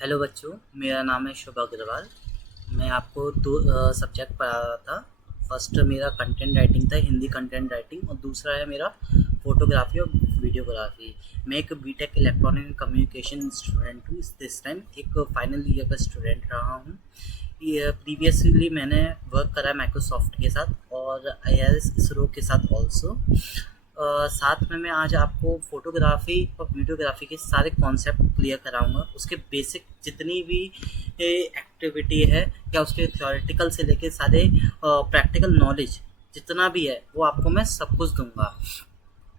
Hello बच्चों, मेरा नाम है शुभ अग्रवाल। मैं आपको दो सब्जेक्ट पढ़ा रहा था। फर्स्ट मेरा कंटेंट राइटिंग था, हिंदी कंटेंट राइटिंग, और दूसरा है मेरा फोटोग्राफी और वीडियोग्राफी। मैं एक BTech electronic and communication student हूँ। दिस टाइम एक फाइनल ईयर का स्टूडेंट रहा हूँ। ये प्रीवियसली मैंने वर्क करा माइक्रोसॉफ्ट के साथ और IIS इसरो के साथ ऑल्सो। साथ में मैं आज आपको फ़ोटोग्राफ़ी और वीडियोग्राफ़ी के सारे कॉन्सेप्ट क्लियर कराऊँगा। उसके बेसिक जितनी भी एक्टिविटी है या उसके थ्योरेटिकल से लेके सारे प्रैक्टिकल नॉलेज जितना भी है वो आपको मैं सब कुछ दूँगा।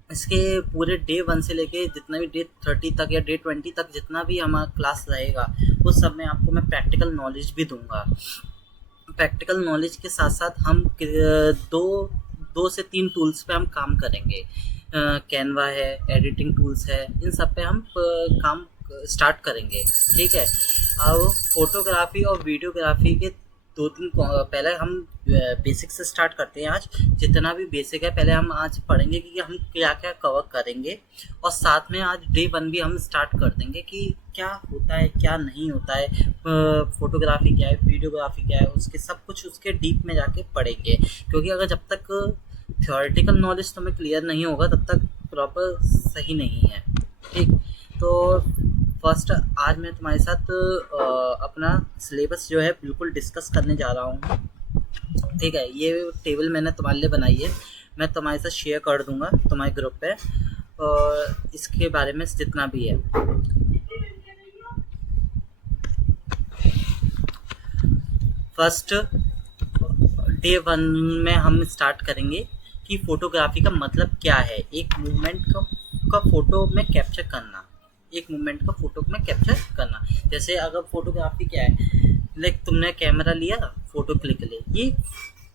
इसके पूरे डे 1 से लेके जितना भी डे 30 तक या डे 20 तक जितना भी हमारा क्लास रहेगा, उस सब में आपको मैं प्रैक्टिकल नॉलेज भी दूँगा। प्रैक्टिकल नॉलेज के साथ-साथ हम दो 2 से 3 टूल्स पे हम काम करेंगे। कैनवा है, एडिटिंग टूल्स है, इन सब पे हम काम स्टार्ट करेंगे, ठीक है? अब फ़ोटोग्राफ़ी और वीडियोग्राफ़ी के 2-3 पहले हम बेसिक से स्टार्ट करते हैं आज। जितना भी बेसिक है पहले हम आज पढ़ेंगे कि हम क्या-क्या कवर करेंगे, और साथ में आज डे 1 भी हम स्टार्ट कर देंगे कि क्या होता है, क्या नहीं होता है, फ़ोटोग्राफ़ी क्या है, वीडियोग्राफ़ी क्या है, उसके सब कुछ उसके डीप में जाके पढ़ेंगे। क्योंकि अगर जब तक थ्योरेटिकल नॉलेज तुम्हें क्लियर नहीं होगा तब तक प्रॉपर सही नहीं है, ठीक? तो फर्स्ट आज मैं तुम्हारे साथ अपना सिलेबस जो है बिल्कुल डिस्कस करने जा रहा हूँ, ठीक है? ये टेबल मैंने तुम्हारे लिए बनाई है, मैं तुम्हारे साथ शेयर कर दूंगा तुम्हारे ग्रुप पे, और इसके बारे में जितना भी है। फर्स्ट डे 1 में हम स्टार्ट करेंगे कि फ़ोटोग्राफ़ी का मतलब क्या है। एक मूवमेंट का फ़ोटो में कैप्चर करना, एक मूवमेंट का फ़ोटो में कैप्चर करना। जैसे अगर फ़ोटोग्राफ़ी क्या है, लाइक तुमने कैमरा लिया, फ़ोटो क्लिक ले, ये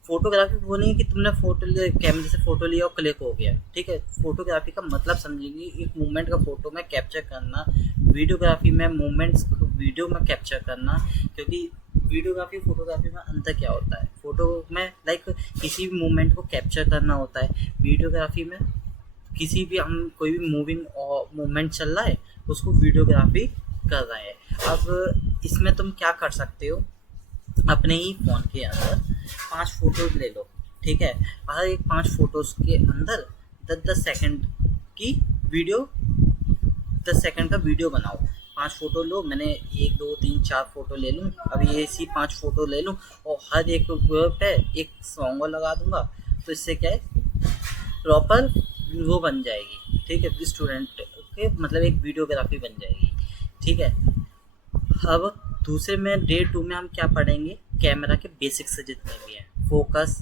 फ़ोटोग्राफ़ी वो नहीं है कि तुमने फ़ोटो ले कैमरे से फ़ोटो लिया और क्लिक हो गया, ठीक है? फ़ोटोग्राफ़ी का मतलब समझेंगे एक मूवमेंट का फ़ोटो में कैप्चर करना। वीडियोग्राफ़ी में मूवमेंट्स को वीडियो में कैप्चर करना, क्योंकि वीडियोग्राफी फोटोग्राफी में अंतर क्या होता है? फोटो में लाइक किसी भी मूवमेंट को कैप्चर करना होता है, वीडियोग्राफी में किसी भी हम कोई भी मूविंग मूवमेंट चल रहा है उसको वीडियोग्राफी कर रहे हैं। अब इसमें तुम क्या कर सकते हो, अपने ही फ़ोन के अंदर 5 फ़ोटोज़ ले लो, ठीक है? हर एक 5 फ़ोटोज़ के अंदर 10-10 सेकंड की वीडियो 10 सेकंड का वीडियो बनाओ। 5 फ़ोटो लो, मैंने 1, 2, 3, 4 फ़ोटो ले लूँ, अब ये ऐसी 5 फ़ोटो ले लूँ और हर एक पे एक सॉन्ग लगा दूँगा, तो इससे क्या है प्रॉपर वो बन जाएगी, ठीक है? स्टूडेंट के मतलब एक वीडियोग्राफी बन जाएगी, ठीक है? अब दूसरे में डे 2 में हम क्या पढ़ेंगे, कैमरा के बेसिक्स जितने भी हैं, focus,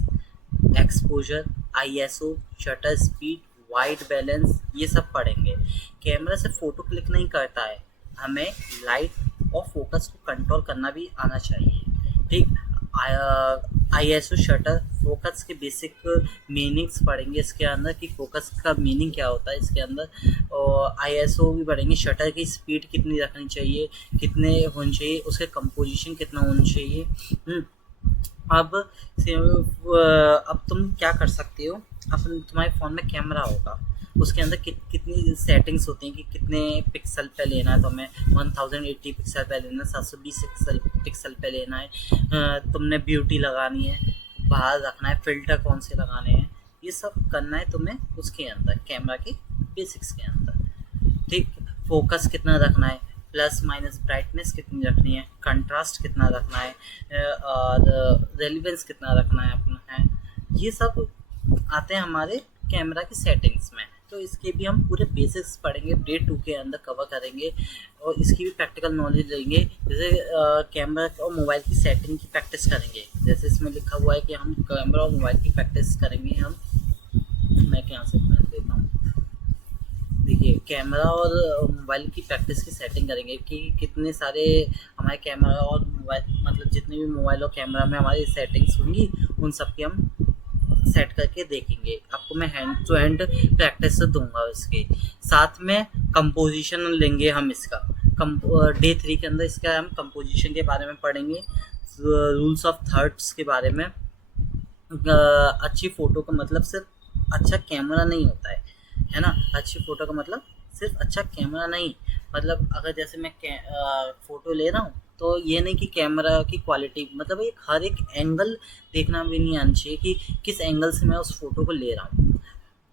exposure, ISO, shutter speed, white balance, ये सब पढ़ेंगे। कैमरा से फ़ोटो क्लिक नहीं करता है, हमें लाइट और फोकस को कंट्रोल करना भी आना चाहिए, ठीक? ISO, शटर, फोकस के बेसिक मीनिंग्स पढ़ेंगे इसके अंदर कि फोकस का मीनिंग क्या होता है इसके अंदर, और ISO भी पढ़ेंगे। शटर की स्पीड कितनी रखनी चाहिए, कितने होनी चाहिए, उसके कंपोजिशन कितना होना चाहिए। अब तुम क्या कर सकते हो, अपन तुम्हारे फ़ोन में कैमरा होगा, उसके अंदर कितनी सेटिंग्स होती हैं कि कितने पिक्सल पे लेना है, तो हमें 1080 पिक्सल पे लेना है, 720 पिक्सल पे लेना है, तुमने ब्यूटी लगानी है, बाहर रखना है, फ़िल्टर कौन से लगाने हैं, ये सब करना है तुम्हें उसके अंदर, कैमरा के बेसिक्स के अंदर, ठीक? फोकस कितना रखना है, प्लस माइनस ब्राइटनेस कितनी रखनी है, कंट्रास्ट कितना रखना है, और रेलिवेंस कितना रखना है अपना है, ये सब आते हैं हमारे कैमरा की सेटिंग्स में। तो इसके भी हम पूरे बेसिक्स पढ़ेंगे, डे 2 के अंदर कवर करेंगे, और इसकी भी प्रैक्टिकल नॉलेज लेंगे। जैसे कैमरा और मोबाइल की सेटिंग की प्रैक्टिस करेंगे, जैसे इसमें लिखा हुआ है कि हम कैमरा और मोबाइल की प्रैक्टिस करेंगे। मैं यहाँ से पहन देता हूँ, देखिए कैमरा और मोबाइल की प्रैक्टिस की सेटिंग करेंगे कि कितने सारे हमारे कैमरा और मोबाइल मतलब जितने भी मोबाइल और कैमरा में हमारी सेटिंग्स होंगी उन सब की हम सेट करके देखेंगे। आपको मैं हैंड टू हैंड प्रैक्टिस दूंगा। इसके साथ में कंपोजिशन लेंगे हम इसका, डे 3 के अंदर इसका हम कंपोजिशन के बारे में पढ़ेंगे, रूल्स ऑफ थर्ड्स के बारे में। अच्छी फ़ोटो का मतलब सिर्फ अच्छा कैमरा नहीं होता है ना? अच्छी फ़ोटो का मतलब सिर्फ अच्छा कैमरा नहीं, मतलब अगर जैसे मैं फ़ोटो ले रहा हूँ, तो ये नहीं कि कैमरा की क्वालिटी, मतलब एक हर एक एंगल देखना भी नहीं आना चाहिए कि किस एंगल से मैं उस फ़ोटो को ले रहा हूँ।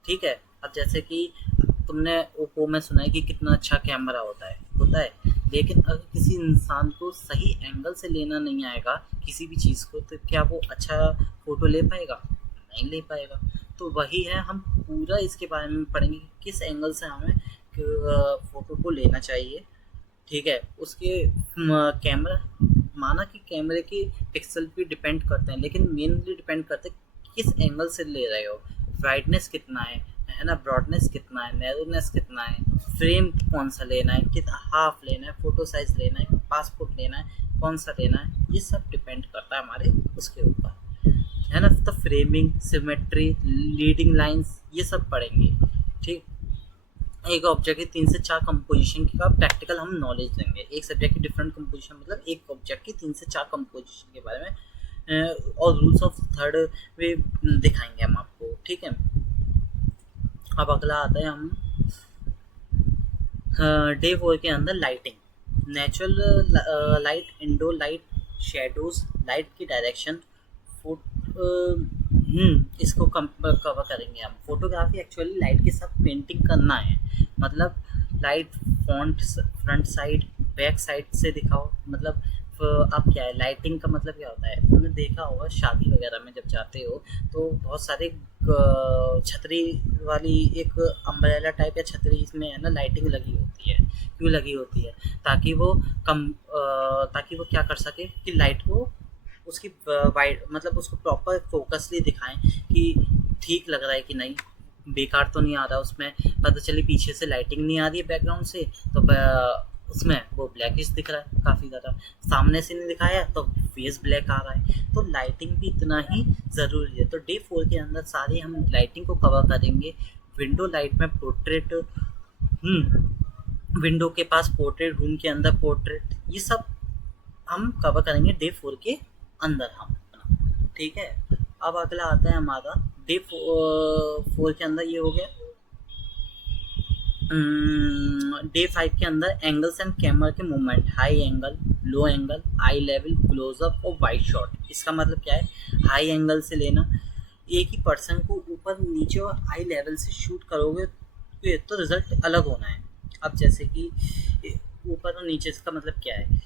ठीक है? अब जैसे कि तुमने ओप्पो में सुना है कि कितना अच्छा कैमरा होता है, लेकिन अगर किसी इंसान को सही एंगल से लेना नहीं आएगा किसी भी चीज़ को, तो क्या वो अच्छा फ़ोटो ले पाएगा? नहीं ले पाएगा। तो वही है, हम पूरा इसके बारे में पढ़ेंगे कि किस एंगल से हमें फ़ोटो को लेना चाहिए। ठीक है? उसके कैमरा, माना कि कैमरे के पिक्सल पे डिपेंड करते हैं, लेकिन मेनली डिपेंड करते हैं किस एंगल से ले रहे हो। ब्राइटनेस कितना है ना? ब्रॉडनेस कितना है, नैरोनेस कितना है, फ्रेम कौन सा लेना है, कितना हाफ लेना है, फोटो साइज लेना है, पासपोर्ट लेना है, कौन सा लेना है, ये सब डिपेंड करता है हमारे उसके ऊपर, है ना? तो फ्रेमिंग, सिमेट्री, लीडिंग लाइंस, ये सब पढ़ेंगे। ठीक, एक ऑब्जेक्ट की 3 से 4 कंपोजिशन का प्रैक्टिकल हम नॉलेज देंगे। एक सब्जेक्ट की डिफरेंट कंपोजिशन, मतलब एक ऑब्जेक्ट की 3 से 4 कंपोजिशन के बारे में और रूल्स ऑफ थर्ड वे दिखाएंगे हम आपको। ठीक है? अब अगला आता है हम डे 4 के अंदर lighting, natural light, indoor light, shadows, light की डायरेक्शन, इसको कवर करेंगे हम। फोटोग्राफी एक्चुअली लाइट के साथ पेंटिंग करना है, मतलब light front side, back side से दिखाओ, मतलब अब क्या है लाइटिंग का मतलब क्या होता है, तुमने देखा होगा शादी वगैरह में जब जाते हो तो बहुत सारे छतरी वाली एक अम्ब्रेला टाइप या छतरी, इसमें है ना लाइटिंग लगी होती है। क्यों लगी होती है? ताकि वो ताकि वो क्या कर सके कि लाइट को उसकी वाइड, मतलब उसको प्रॉपर फोकसली दिखाएं कि ठीक लग रहा है कि नहीं, बेकार तो नहीं आ रहा उसमें। पता चले पीछे से लाइटिंग नहीं आ रही है बैकग्राउंड से, तो उसमें वो ब्लैकिश दिख रहा है काफ़ी ज़्यादा, सामने से नहीं दिखाया तो फेस ब्लैक आ रहा है। तो लाइटिंग भी इतना ही ज़रूरी है। तो डे 4 के अंदर सारे हम लाइटिंग को कवर करेंगे। विंडो लाइट में पोर्ट्रेट, विंडो के पास पोर्ट्रेट, रूम के अंदर पोर्ट्रेट, ये सब हम कवर करेंगे डे 4 के अंदर हम अपना। ठीक है? अब अगला आता है हमारा डे 4 के अंदर, ये हो गया। डे 5 के अंदर एंगल्स एंड कैमरा के मूवमेंट, हाई एंगल, लो एंगल, आई लेवल, क्लोजअप और वाइड शॉट। इसका मतलब क्या है? हाई एंगल से लेना, एक ही पर्सन को ऊपर नीचे और हाई लेवल से शूट करोगे तो रिजल्ट अलग होना है। अब जैसे कि ऊपर और नीचे, इसका मतलब क्या है?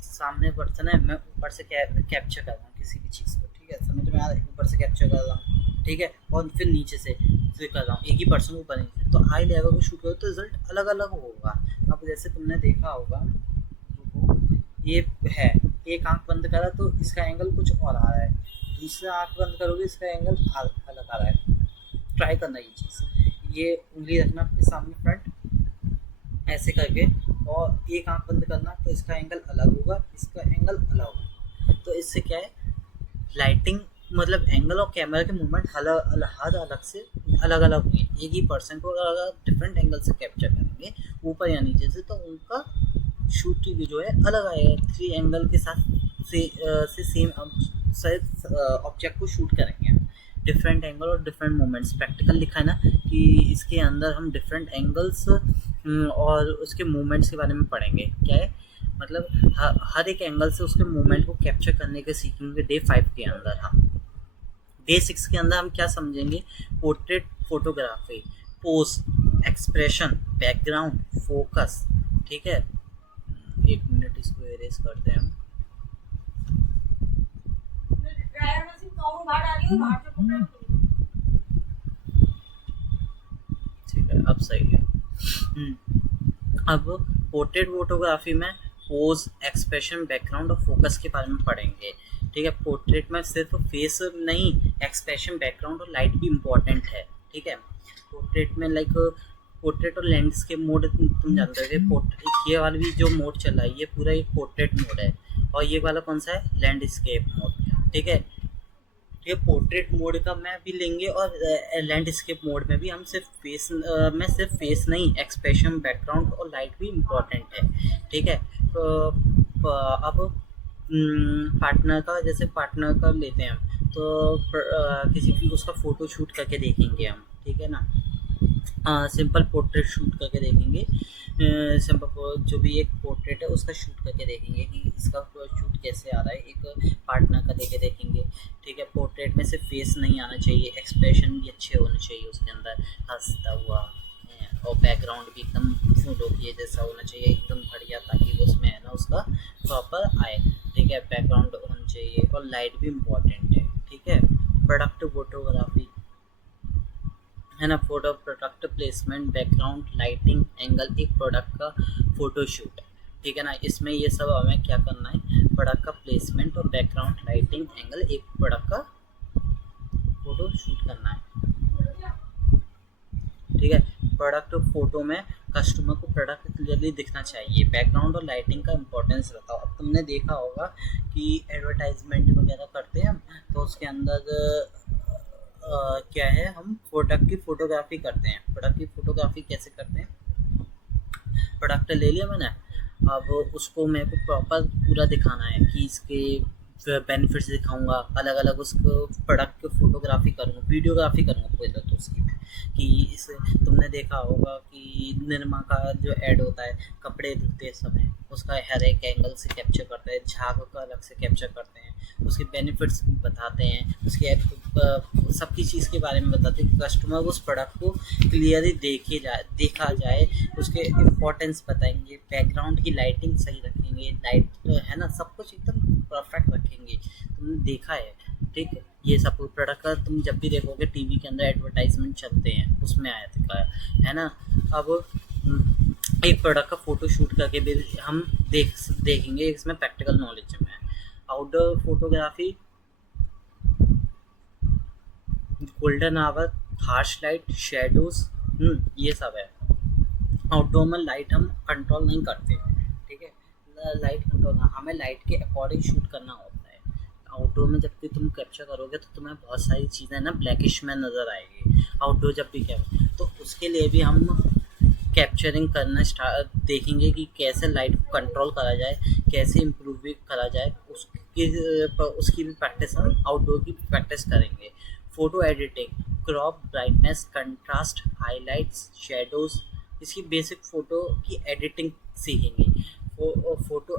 सामने पर्सन है, मैं ऊपर से कैप्चर कर रहा हूँ किसी भी चीज़ को, ठीक है? समझ में आ रहा है? ऊपर से कैप्चर कर रहा हूँ, ठीक है? और फिर नीचे से कर रहा हूँ, एक ही पर्सन ऊपर नीचे, तो हाई लेवल को शूट करो तो रिजल्ट अलग अलग होगा। अब जैसे तुमने देखा होगा, ये है, एक आंख बंद करा तो इसका एंगल कुछ और आ रहा है, दूसरा आंख बंद करोगे इसका एंगल अलग आ रहा है। ट्राई करना ये चीज़, ये उंगली रखना अपने सामने फ्रंट ऐसे करके, और एक आंख बंद करना तो इसका एंगल अलग होगा, इसका एंगल अलग होगा। तो इससे क्या है, लाइटिंग मतलब एंगल और कैमरा के मूवमेंट हर अलग से अलग अलग होंगे। एक ही पर्सन को अगर डिफरेंट एंगल से कैप्चर करेंगे ऊपर या नीचे से, तो उनका शूटिंग जो है अलग आएगा। 3 एंगल के साथ से सेम ऑब्जेक्ट को शूट करेंगे हम, डिफरेंट एंगल और डिफरेंट मूवमेंट्स। प्रैक्टिकल लिखा है ना कि इसके अंदर हम डिफरेंट एंगल्स और उसके मूवमेंट्स के बारे में पढ़ेंगे। क्या है मतलब हर एक एंगल से उसके मूवमेंट को कैप्चर करने के सीखेंगे डे 5 के अंदर हम। डे 6 के अंदर हम क्या समझेंगे? Portrait photography, pose, expression, background, focus. ठीक है? 1 मिनट, इसको एरेज करते हैं हम। ठीक है, अब सही है। अब पोर्ट्रेट फोटोग्राफी में पोज, एक्सप्रेशन, बैकग्राउंड और फोकस के बारे में पढ़ेंगे। ठीक है? पोर्ट्रेट में सिर्फ फेस नहीं, एक्सप्रेशन, बैकग्राउंड और लाइट भी इम्पोर्टेंट है। ठीक है? पोर्ट्रेट में लाइक पोर्ट्रेट और लैंडस्केप मोड तुम जानते हो, ये वाला भी जो मोड चल रहा है ये पूरा एक पोर्ट्रेट मोड है, और ये वाला कौन सा है? Landscape mode. ठीक है? ये पोर्ट्रेट मोड का में भी लेंगे, और लैंडस्केप मोड में भी हम सिर्फ फेस नहीं, एक्सप्रेशन, बैकग्राउंड और लाइट भी इम्पोर्टेंट है। ठीक है? तो अब पार्टनर का, जैसे पार्टनर का लेते हैं हम, तो किसी की उसका फ़ोटो शूट करके देखेंगे हम। ठीक है ना? सिंपल पोर्ट्रेट शूट करके देखेंगे। सिंपल जो भी एक पोर्ट्रेट है उसका शूट करके देखेंगे कि इसका शूट कैसे आ रहा है, एक पार्टनर का देके देखेंगे। ठीक है, पोर्ट्रेट में सिर्फ फेस नहीं आना चाहिए, एक्सप्रेशन भी अच्छे होने चाहिए उसके अंदर, हंसता हुआ और बैकग्राउंड भी एकदम फोटो के जैसा होना चाहिए, एकदम बढ़िया, ताकि उसमें है ना उसका प्रॉपर आए। ठीक है, बैकग्राउंड होना चाहिए और लाइट भी इम्पोर्टेंट है। ठीक है, प्रोडक्ट फोटोग्राफी है ना, photo product placement, background, lighting, angle, एक प्रोडक्ट का फोटो शूट। ठीक है ना, इसमें ये सब हमें क्या करना है, प्रोडक्ट का प्लेसमेंट और बैकग्राउंड, लाइटिंग, एंगल, एक प्रोडक्ट का फोटो शूट करना है। ठीक है, प्रोडक्ट फोटो में कस्टमर को प्रोडक्ट क्लियरली दिखना चाहिए। बैकग्राउंड और लाइटिंग का इंपॉर्टेंस बताओ। अब तुमने देखा होगा कि एडवर्टाइजमेंट वगैरह करते हैं हम, तो उसके अंदर क्या है, हम प्रोडक्ट की फोटोग्राफी करते हैं। प्रोडक्ट की फोटोग्राफी कैसे करते हैं, प्रोडक्ट ले लिया मैंने, अब उसको मेरे को प्रॉपर पूरा दिखाना है कि इसके बेनिफिट्स दिखाऊंगा, अलग अलग उसको प्रोडक्ट की फोटोग्राफी करूँगा, वीडियोग्राफी करूँगा पहले तो उसकी मैं, कि इस तुमने देखा होगा कि निरमा का जो ऐड होता है कपड़े धोते समय, उसका हर एक एंगल से कैप्चर करते हैं, झाग का अलग से कैप्चर करते हैं, उसके बेनिफिट्स बताते हैं, उसके सबकी चीज़ के बारे में बताते हैं, कस्टमर उस प्रोडक्ट को क्लियरली देखा जाए, उसके इम्पोर्टेंस बताएंगे, बैकग्राउंड की लाइटिंग सही रखेंगे, लाइट है ना, सब कुछ एकदम परफेक्ट रखेंगे। तुमने देखा है, ठीक है, ये सब प्रोडक्ट का तुम जब भी देखोगे टीवी के अंदर एडवर्टाइजमेंट चलते हैं, उसमें आया था है ना। अब एक प्रोडक्ट का फोटो शूट करके भी हम देखेंगे, इसमें प्रैक्टिकल नॉलेज में outdoor photography, golden hour, harsh light, shadows, ये सब है। आउटडोर में लाइट हम कंट्रोल नहीं करते। ठीक है, लाइट कंट्रोल हमें लाइट के अकॉर्डिंग शूट करना होता है। आउटडोर में जब भी तुम कैप्चर करोगे तो तुम्हें बहुत सारी चीज़ें ना ब्लैकिश में नज़र आएगी आउटडोर जब भी कैप्चर, तो उसके लिए भी हम कैप्चरिंग करना देखेंगे कि कैसे लाइट को कंट्रोल करा जाए, कैसे इम्प्रूव भी करा जाए, उसकी भी प्रैक्टिस हम आउटडोर की प्रैक्टिस करेंगे। Photo editing, crop, brightness, contrast, highlights, shadows, इसकी बेसिक फ़ोटो की एडिटिंग सीखेंगे। फ़ोटो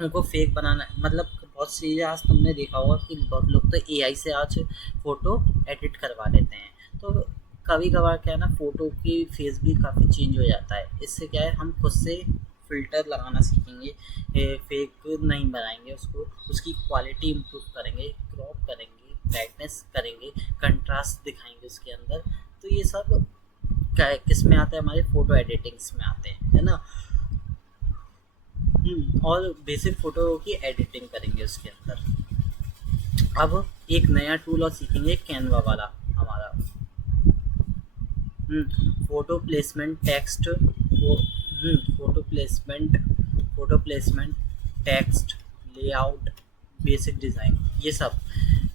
उनको फेक बनाना, मतलब बहुत सी आज तुमने देखा होगा कि बहुत लोग तो एआई से आज फ़ोटो एडिट करवा लेते हैं, तो कभी कभार क्या है ना, फ़ोटो की फेस भी काफ़ी चेंज हो जाता है। इससे क्या है, हम खुद से फ़िल्टर लगाना सीखेंगे, फेक नहीं बनाएंगे उसको, उसकी क्वालिटी इम्प्रूव करेंगे, क्रॉप करेंगे, ब्राइटनेस करेंगे, कंट्रास्ट दिखाएंगे उसके अंदर। तो ये सब क्या किस में आता है, हमारे फ़ोटो एडिटिंग्स में आते हैं, है ना। और बेसिक फ़ोटो की एडिटिंग करेंगे उसके अंदर। अब एक नया टूल और सीखेंगे, कैनवा वाला हमारा। Photo placement, text, photo placement, text, layout, basic design, ये सब।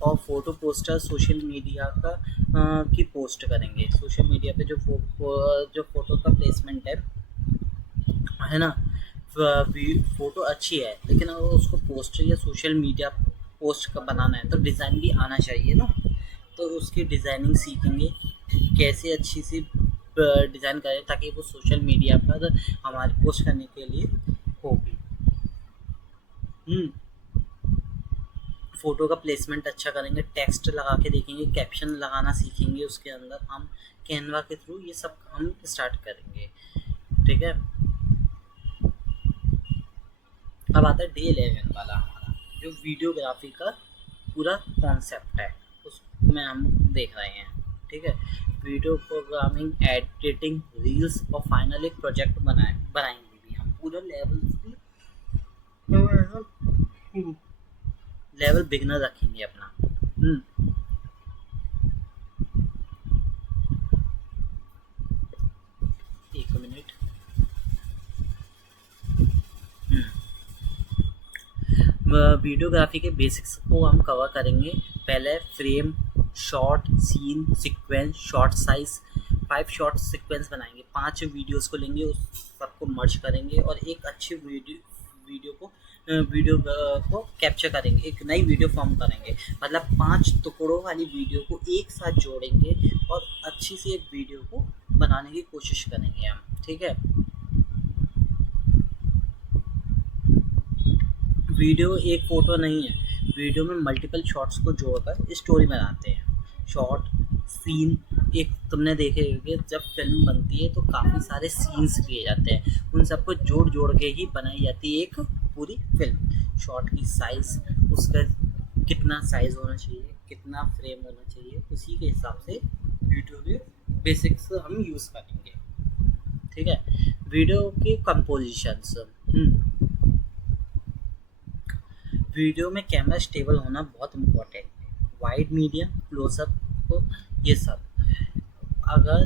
और फ़ोटो पोस्टर सोशल मीडिया का की पोस्ट करेंगे। सोशल मीडिया पे जो फ़ोटो का प्लेसमेंट है ना, फ़ोटो अच्छी है लेकिन अगर उसको पोस्टर या सोशल मीडिया पोस्ट का बनाना है तो डिज़ाइन भी आना चाहिए ना, तो उसकी डिज़ाइनिंग सीखेंगे, कैसे अच्छी सी डिज़ाइन करें ताकि वो सोशल मीडिया पर हमारी पोस्ट करने के लिए होगी। फ़ोटो का प्लेसमेंट अच्छा करेंगे, टेक्स्ट लगा के देखेंगे, कैप्शन लगाना सीखेंगे उसके अंदर हम, कैनवा के थ्रू ये सब हम स्टार्ट करेंगे। ठीक है, अब आता है डे 11 वाला हमारा, जो वीडियोग्राफी का पूरा कॉन्सेप्ट है, उसमें हम देख रहे हैं। ठीक है, वीडियो प्रोग्रामिंग, एडिटिंग, रील्स और फाइनल एक प्रोजेक्ट बनाएंगे भी हम, पूरा लेवल बिगनर रखेंगे अपना। एक मिनट। वीडियोग्राफी के बेसिक्स को हम कवर करेंगे। पहले frame, shot, scene, sequence, shot size, 5 shot sequence बनाएंगे, 5 वीडियोस को लेंगे, उस सबको मर्ज करेंगे और एक अच्छी वीडियो को वीडियो को कैप्चर करेंगे, एक नई वीडियो फॉर्म करेंगे, मतलब 5 टुकड़ों वाली वीडियो को एक साथ जोड़ेंगे और अच्छी सी एक वीडियो को बनाने की कोशिश करेंगे हम, ठीक है। वीडियो एक फ़ोटो नहीं है, वीडियो में मल्टीपल शॉट्स को जोड़कर स्टोरी बनाते हैं। शॉर्ट सीन, एक तुमने देखे होंगे जब फिल्म बनती है तो काफ़ी सारे सीन्स लिए जाते हैं, उन सबको जोड़ जोड़ के ही बनाई जाती है एक पूरी फिल्म। शॉर्ट की साइज़, उसका कितना साइज़ होना चाहिए, कितना फ्रेम होना चाहिए, उसी के हिसाब से वीडियो के बेसिक्स हम यूज़ करेंगे, ठीक है। वीडियो के कंपोजिशंस, वीडियो में कैमरा स्टेबल होना बहुत इम्पोर्टेंट है। वाइड, मीडियम, क्लोजअप, ये सब। अगर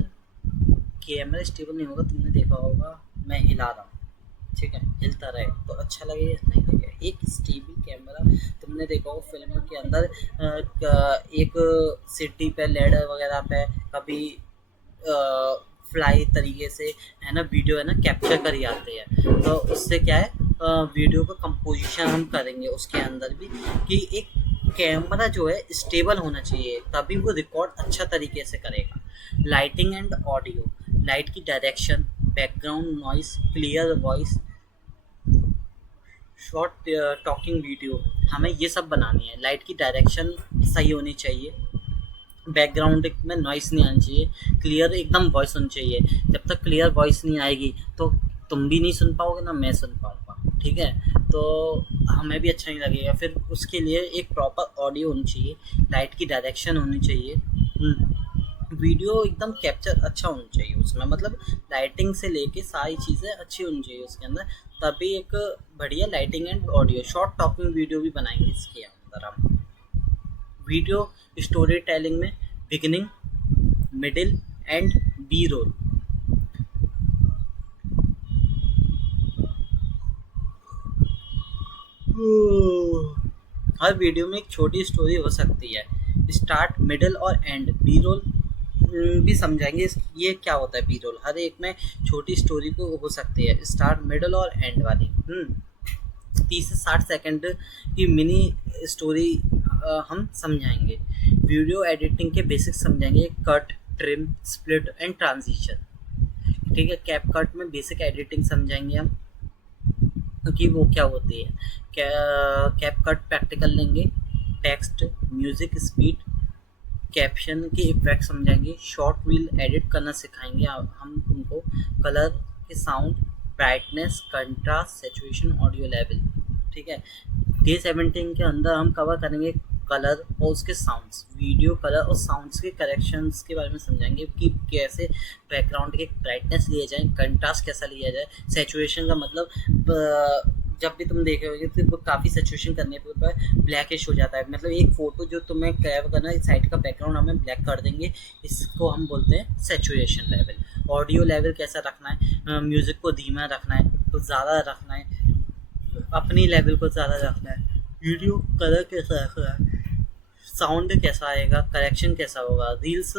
कैमरा स्टेबल नहीं होगा, तुमने देखा होगा मैं हिला रहा हूँ, ठीक है, हिलता रहे तो अच्छा लगेगा, नहीं लगेगा। एक स्टेबल कैमरा, तुमने देखा होगा फिल्म के अंदर एक सिटी पे, लैडर वगैरह पे कभी फ्लाई तरीके से है ना वीडियो है ना कैप्चर करी आते हैं, तो उससे क्या है वीडियो का कंपोजिशन हम करेंगे उसके अंदर भी कि एक कैमरा जो है स्टेबल होना चाहिए, तभी वो रिकॉर्ड अच्छा तरीके से करेगा। लाइटिंग एंड ऑडियो, लाइट की direction, background noise, clear voice, short talking video, हमें ये सब बनानी है। लाइट की डायरेक्शन सही होनी चाहिए, बैकग्राउंड में नॉइस नहीं आनी चाहिए, क्लियर एकदम वॉइस होनी चाहिए। जब तक क्लियर वॉइस नहीं आएगी तो तुम भी नहीं सुन पाओगे ना मैं सुन पाऊँगा, ठीक है, तो हमें भी अच्छा नहीं लगेगा। फिर उसके लिए एक प्रॉपर ऑडियो होनी चाहिए, लाइट की डायरेक्शन होनी चाहिए, वीडियो एकदम कैप्चर अच्छा होना चाहिए उसमें, मतलब लाइटिंग से लेके सारी चीज़ें अच्छी होनी चाहिए उसके अंदर, तभी एक बढ़िया lighting and audio. Short talking video भी बनाएंगे इसके अंदर हम। वीडियो स्टोरी टेलिंग में beginning, middle end B roll. हर वीडियो में एक छोटी स्टोरी हो सकती है, स्टार्ट, मिडिल और एंड। बी रोल भी समझाएंगे ये क्या होता है बी रोल। हर एक में छोटी स्टोरी को हो सकती है, स्टार्ट, मिडिल और एंड वाली। 30 से 60 सेकंड की मिनी स्टोरी हम समझाएंगे। वीडियो एडिटिंग के बेसिक्स समझाएंगे, cut, trim, split and transition, ठीक है। कैप कट में बेसिक एडिटिंग समझाएंगे हम कि वो क्या होती है। कैप कट प्रैक्टिकल लेंगे, टेक्स्ट, म्यूजिक, स्पीड, कैप्शन के इफेक्ट समझाएंगे। शॉर्ट रील एडिट करना सिखाएंगे हम उनको, कलर के, sound, brightness, contrast, saturation, audio level, ठीक है। डे 17 के अंदर हम कवर करेंगे कलर और उसके साउंड्स, वीडियो कलर और साउंड्स के करेक्शंस के बारे में समझाएंगे कि कैसे बैकग्राउंड के ब्राइटनेस लिए जाए, कंट्रास्ट कैसा लिया जाए, सैचुरेशन का मतलब जब भी तुम देखे होगे तो काफ़ी सैचुरेशन करने पर ब्लैकिश हो जाता है, मतलब एक फ़ोटो जो तुम्हें कैप करना है साइड का बैकग्राउंड हमें ब्लैक कर देंगे, इसको हम बोलते हैं सैचुरेशन लेवल। ऑडियो लेवल कैसा रखना है, म्यूज़िक को धीमा रखना है तो ज़्यादा रखना है, अपनी लेवल को ज़्यादा रखना है, वीडियो कलर कैसा रखना है, साउंड कैसा आएगा, करेक्शन कैसा होगा, reels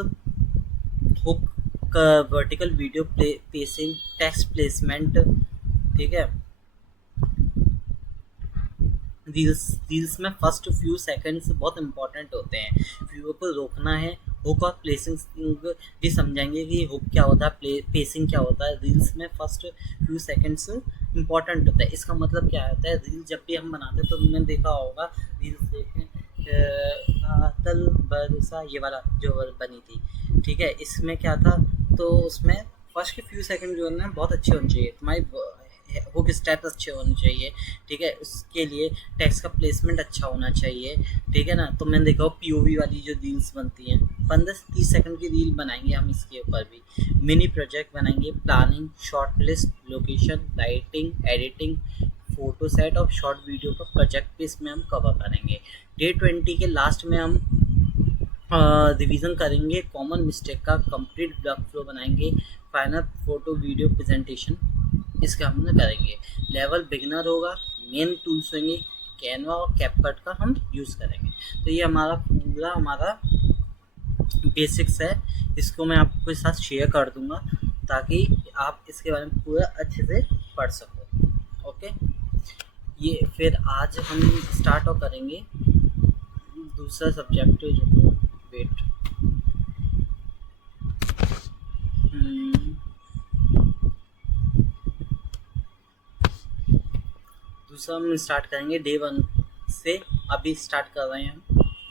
hook, vertical video pacing, text placement, ठीक है। रील्स में फर्स्ट फ्यू सेकंड्स बहुत इंपॉर्टेंट होते हैं, व्यूअर को रोकना है। हुक और प्लेसिंग भी समझाएंगे कि हुक क्या होता है, पेसिंग क्या होता है। रील्स में फर्स्ट फ्यू सेकंड्स इंपॉर्टेंट होता है, इसका मतलब क्या होता है, रील जब भी हम बनाते हैं तो तुमने देखा होगा, रील्स देखें कातल बरसा ये वाला जो बनी थी, ठीक है, इसमें क्या था, तो उसमें फर्स्ट के फ्यू सेकंड जो है ना बहुत अच्छे होने चाहिए, तुम्हारी हुक स्टेप अच्छे होने चाहिए, ठीक है। उसके लिए टेक्स्ट का प्लेसमेंट अच्छा होना चाहिए, ठीक है ना। तो मैंने देखा पीओवी वाली जो रील्स बनती हैं 15 से 30 सेकंड की रील बनाएंगे हम, इसके ऊपर भी मिनी प्रोजेक्ट बनाएंगे, planning, short list, location, lighting, editing, photo set और शॉर्ट वीडियो का प्रोजेक्ट भी इसमें हम कवर करेंगे। डे 20 के लास्ट में हम रिवीजन करेंगे कॉमन मिस्टेक का, कंप्लीट ब्लॉग फ्लो बनाएंगे, फाइनल फोटो वीडियो प्रेजेंटेशन इसका हम करेंगे। लेवल बिगिनर होगा, मेन टूल्स होंगे कैनवा और कैपकट का हम यूज़ करेंगे। तो ये हमारा पूरा हमारा बेसिक्स है, इसको मैं आपके साथ शेयर कर दूंगा ताकि आप इसके बारे में पूरा अच्छे से पढ़ सको। ओके, ये फिर आज हम स्टार्ट और करेंगे दूसरा सब्जेक्ट जो वेट दूसरा हम स्टार्ट करेंगे डे 1 से। अभी स्टार्ट कर रहे हैं हम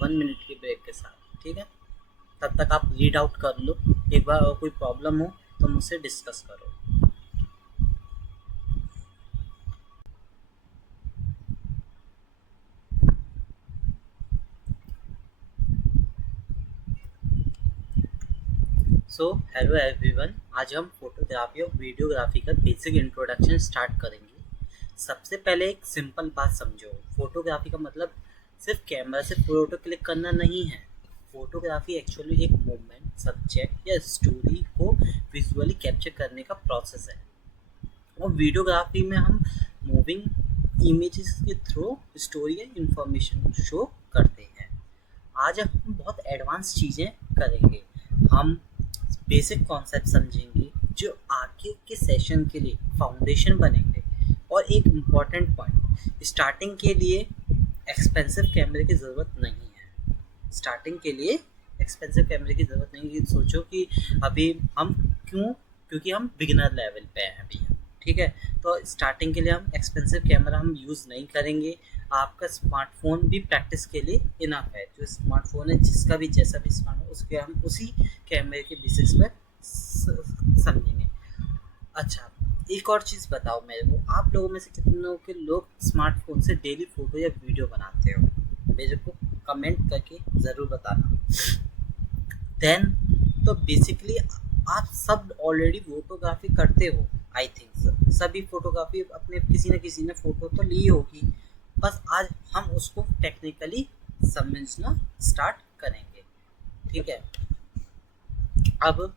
1 मिनट के ब्रेक के साथ, ठीक है। तब तक आप रीड आउट कर लो, एक बार और कोई प्रॉब्लम हो तो मुझसे डिस्कस करो। सो हेलो एवरीवन, आज हम फोटोग्राफी और वीडियोग्राफी का बेसिक इंट्रोडक्शन स्टार्ट करेंगे। सबसे पहले एक सिंपल बात समझो, फोटोग्राफी का मतलब सिर्फ कैमरा से फोटो क्लिक करना नहीं है। फोटोग्राफी एक्चुअली एक मूवमेंट, सब्जेक्ट या स्टोरी को विजुअली कैप्चर करने का प्रोसेस है। और वीडियोग्राफी में हम मूविंग इमेजेस के थ्रू स्टोरी या इंफॉर्मेशन शो करते हैं। आज हम बहुत एडवांस चीज़ें करेंगे। हम बेसिक कॉन्सेप्ट समझेंगे जो आगे के सेशन के लिए फाउंडेशन बनेंगे। और एक इम्पॉर्टेंट पॉइंट, स्टार्टिंग के लिए एक्सपेंसिव कैमरे की ज़रूरत नहीं है। स्टार्टिंग के लिए एक्सपेंसिव कैमरे की ज़रूरत नहीं है। सोचो कि अभी हम क्योंकि हम बिगिनर लेवल पे हैं अभी, ठीक है। तो स्टार्टिंग के लिए हम एक्सपेंसिव कैमरा हम यूज़ नहीं करेंगे। आपका स्मार्टफोन भी प्रैक्टिस के लिए इनफ है। जो स्मार्टफोन है, जिसका भी जैसा भी स्मार्टफोन, उसके हम उसी कैमरे के बेसिस पे समझेंगे। अच्छा, एक और चीज़ बताओ मेरे को, आप लोगों में से कितने लोग स्मार्टफोन से डेली फोटो या वीडियो बनाते हो? मेरे को कमेंट करके ज़रूर बताना। देन तो बेसिकली आप सब ऑलरेडी फोटोग्राफी करते हो, आई थिंक सभी फोटोग्राफी अपने किसी न किसी ने फ़ोटो तो ली होगी। बस आज हम उसको टेक्निकली समझना स्टार्ट करेंगे, ठीक है। अब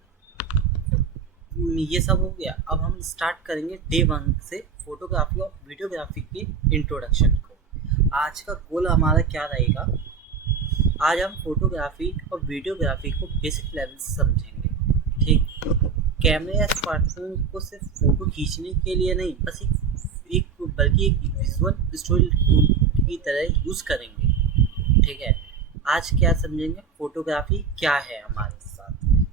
ये सब हो गया, अब हम स्टार्ट करेंगे डे 1 से फोटोग्राफी और वीडियोग्राफी के इंट्रोडक्शन को। आज का गोल हमारा क्या रहेगा? आज हम फोटोग्राफी और वीडियोग्राफी को बेसिक लेवल से समझेंगे, ठीक। कैमरे या स्मार्टफोन को सिर्फ फोटो खींचने के लिए नहीं, बस बल्कि एक विजुअल स्टोरी टूल की तरह यूज़ करेंगे, ठीक है। आज क्या समझेंगे, फोटोग्राफी क्या है हमारे साथ,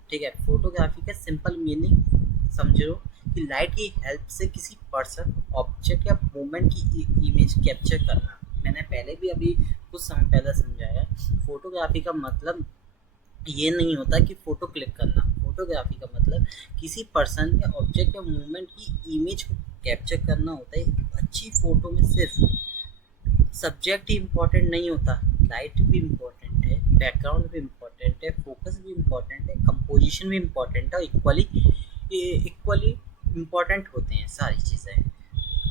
ठीक है। फोटोग्राफी का सिंपल मीनिंग समझो कि लाइट की हेल्प से किसी पर्सन, ऑब्जेक्ट या मोमेंट की इमेज कैप्चर करना। मैंने पहले भी अभी कुछ समय पहले समझाया, फोटोग्राफी का मतलब ये नहीं होता कि फ़ोटो क्लिक करना। फोटोग्राफी का मतलब किसी पर्सन या ऑब्जेक्ट या मूवमेंट की इमेज को कैप्चर करना होता है। अच्छी फ़ोटो में सिर्फ सब्जेक्ट ही इम्पोर्टेंट नहीं होता, लाइट भी इम्पोर्टेंट है, बैकग्राउंड भी इम्पोर्टेंट है, फोकस भी इम्पोर्टेंट है, कंपोजिशन भी इम्पोर्टेंट है, और इक्वली इम्पोर्टेंट होते हैं सारी चीज़ें।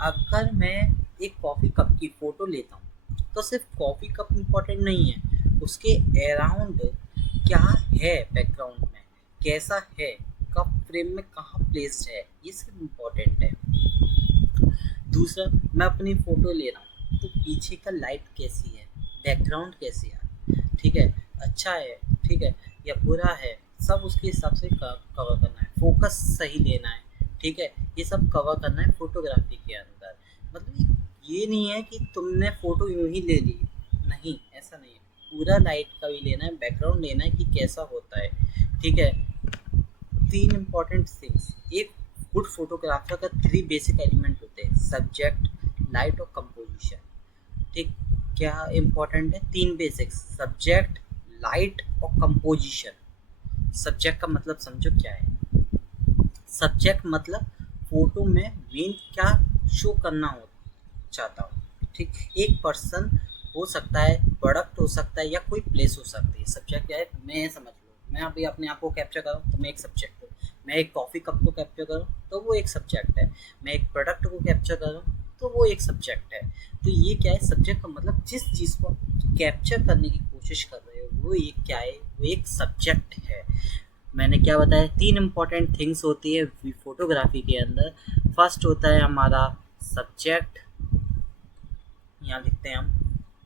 अगर मैं एक कॉफ़ी कप की फ़ोटो लेता हूँ तो सिर्फ कॉफ़ी कप इम्पोर्टेंट नहीं है, उसके अराउंड क्या है, बैकग्राउंड में कैसा है, कप फ्रेम में कहाँ प्लेस्ड है, ये सब इम्पोर्टेंट है। दूसरा, मैं अपनी फ़ोटो ले रहा हूँ तो पीछे का लाइट कैसी है, बैकग्राउंड कैसी है, ठीक है, अच्छा है, ठीक है, या बुरा है, सब उसके हिसाब से कवर करना है। फोकस सही लेना है, ठीक है, ये सब कवर करना है फोटोग्राफी के अंदर। मतलब ये नहीं है कि तुमने फ़ोटो यूँ ही ले ली, नहीं, ऐसा नहीं है। पूरा लाइट का भी लेना है, बैकग्राउंड लेना है कि कैसा होता है, ठीक है। 3 इम्पॉर्टेंट थिंग्स, एक गुड फोटोग्राफर का 3 बेसिक एलिमेंट होते हैं, सब्जेक्ट, लाइट और कंपोजिशन, ठीक। क्या इम्पोर्टेंट है? 3 बेसिक्स, सब्जेक्ट, लाइट और कंपोजिशन। सब्जेक्ट का मतलब समझो क्या है। सब्जेक्ट मतलब फोटो में मेन क्या शो करना हो चाहता हूँ, ठीक। एक पर्सन हो सकता है, प्रोडक्ट हो सकता है, या कोई प्लेस हो सकती है। सब्जेक्ट क्या है, मैं समझ लो, मैं अभी अपने आप को कैप्चर करूँ तो मैं एक सब्जेक्ट हूँ। मैं एक कॉफ़ी कप को कैप्चर करूँ तो वो एक सब्जेक्ट है। मैं एक प्रोडक्ट को कैप्चर करूँ तो वो एक सब्जेक्ट है। तो ये क्या है, सब्जेक्ट का मतलब जिस चीज़ को कैप्चर करने की कोशिश कर रहे हो वो एक क्या है, वो एक सब्जेक्ट है। मैंने क्या बताया, 3 इम्पॉर्टेंट थिंग्स होती है फोटोग्राफी के अंदर। फर्स्ट होता है हमारा सब्जेक्ट, यहाँ लिखते हैं हम।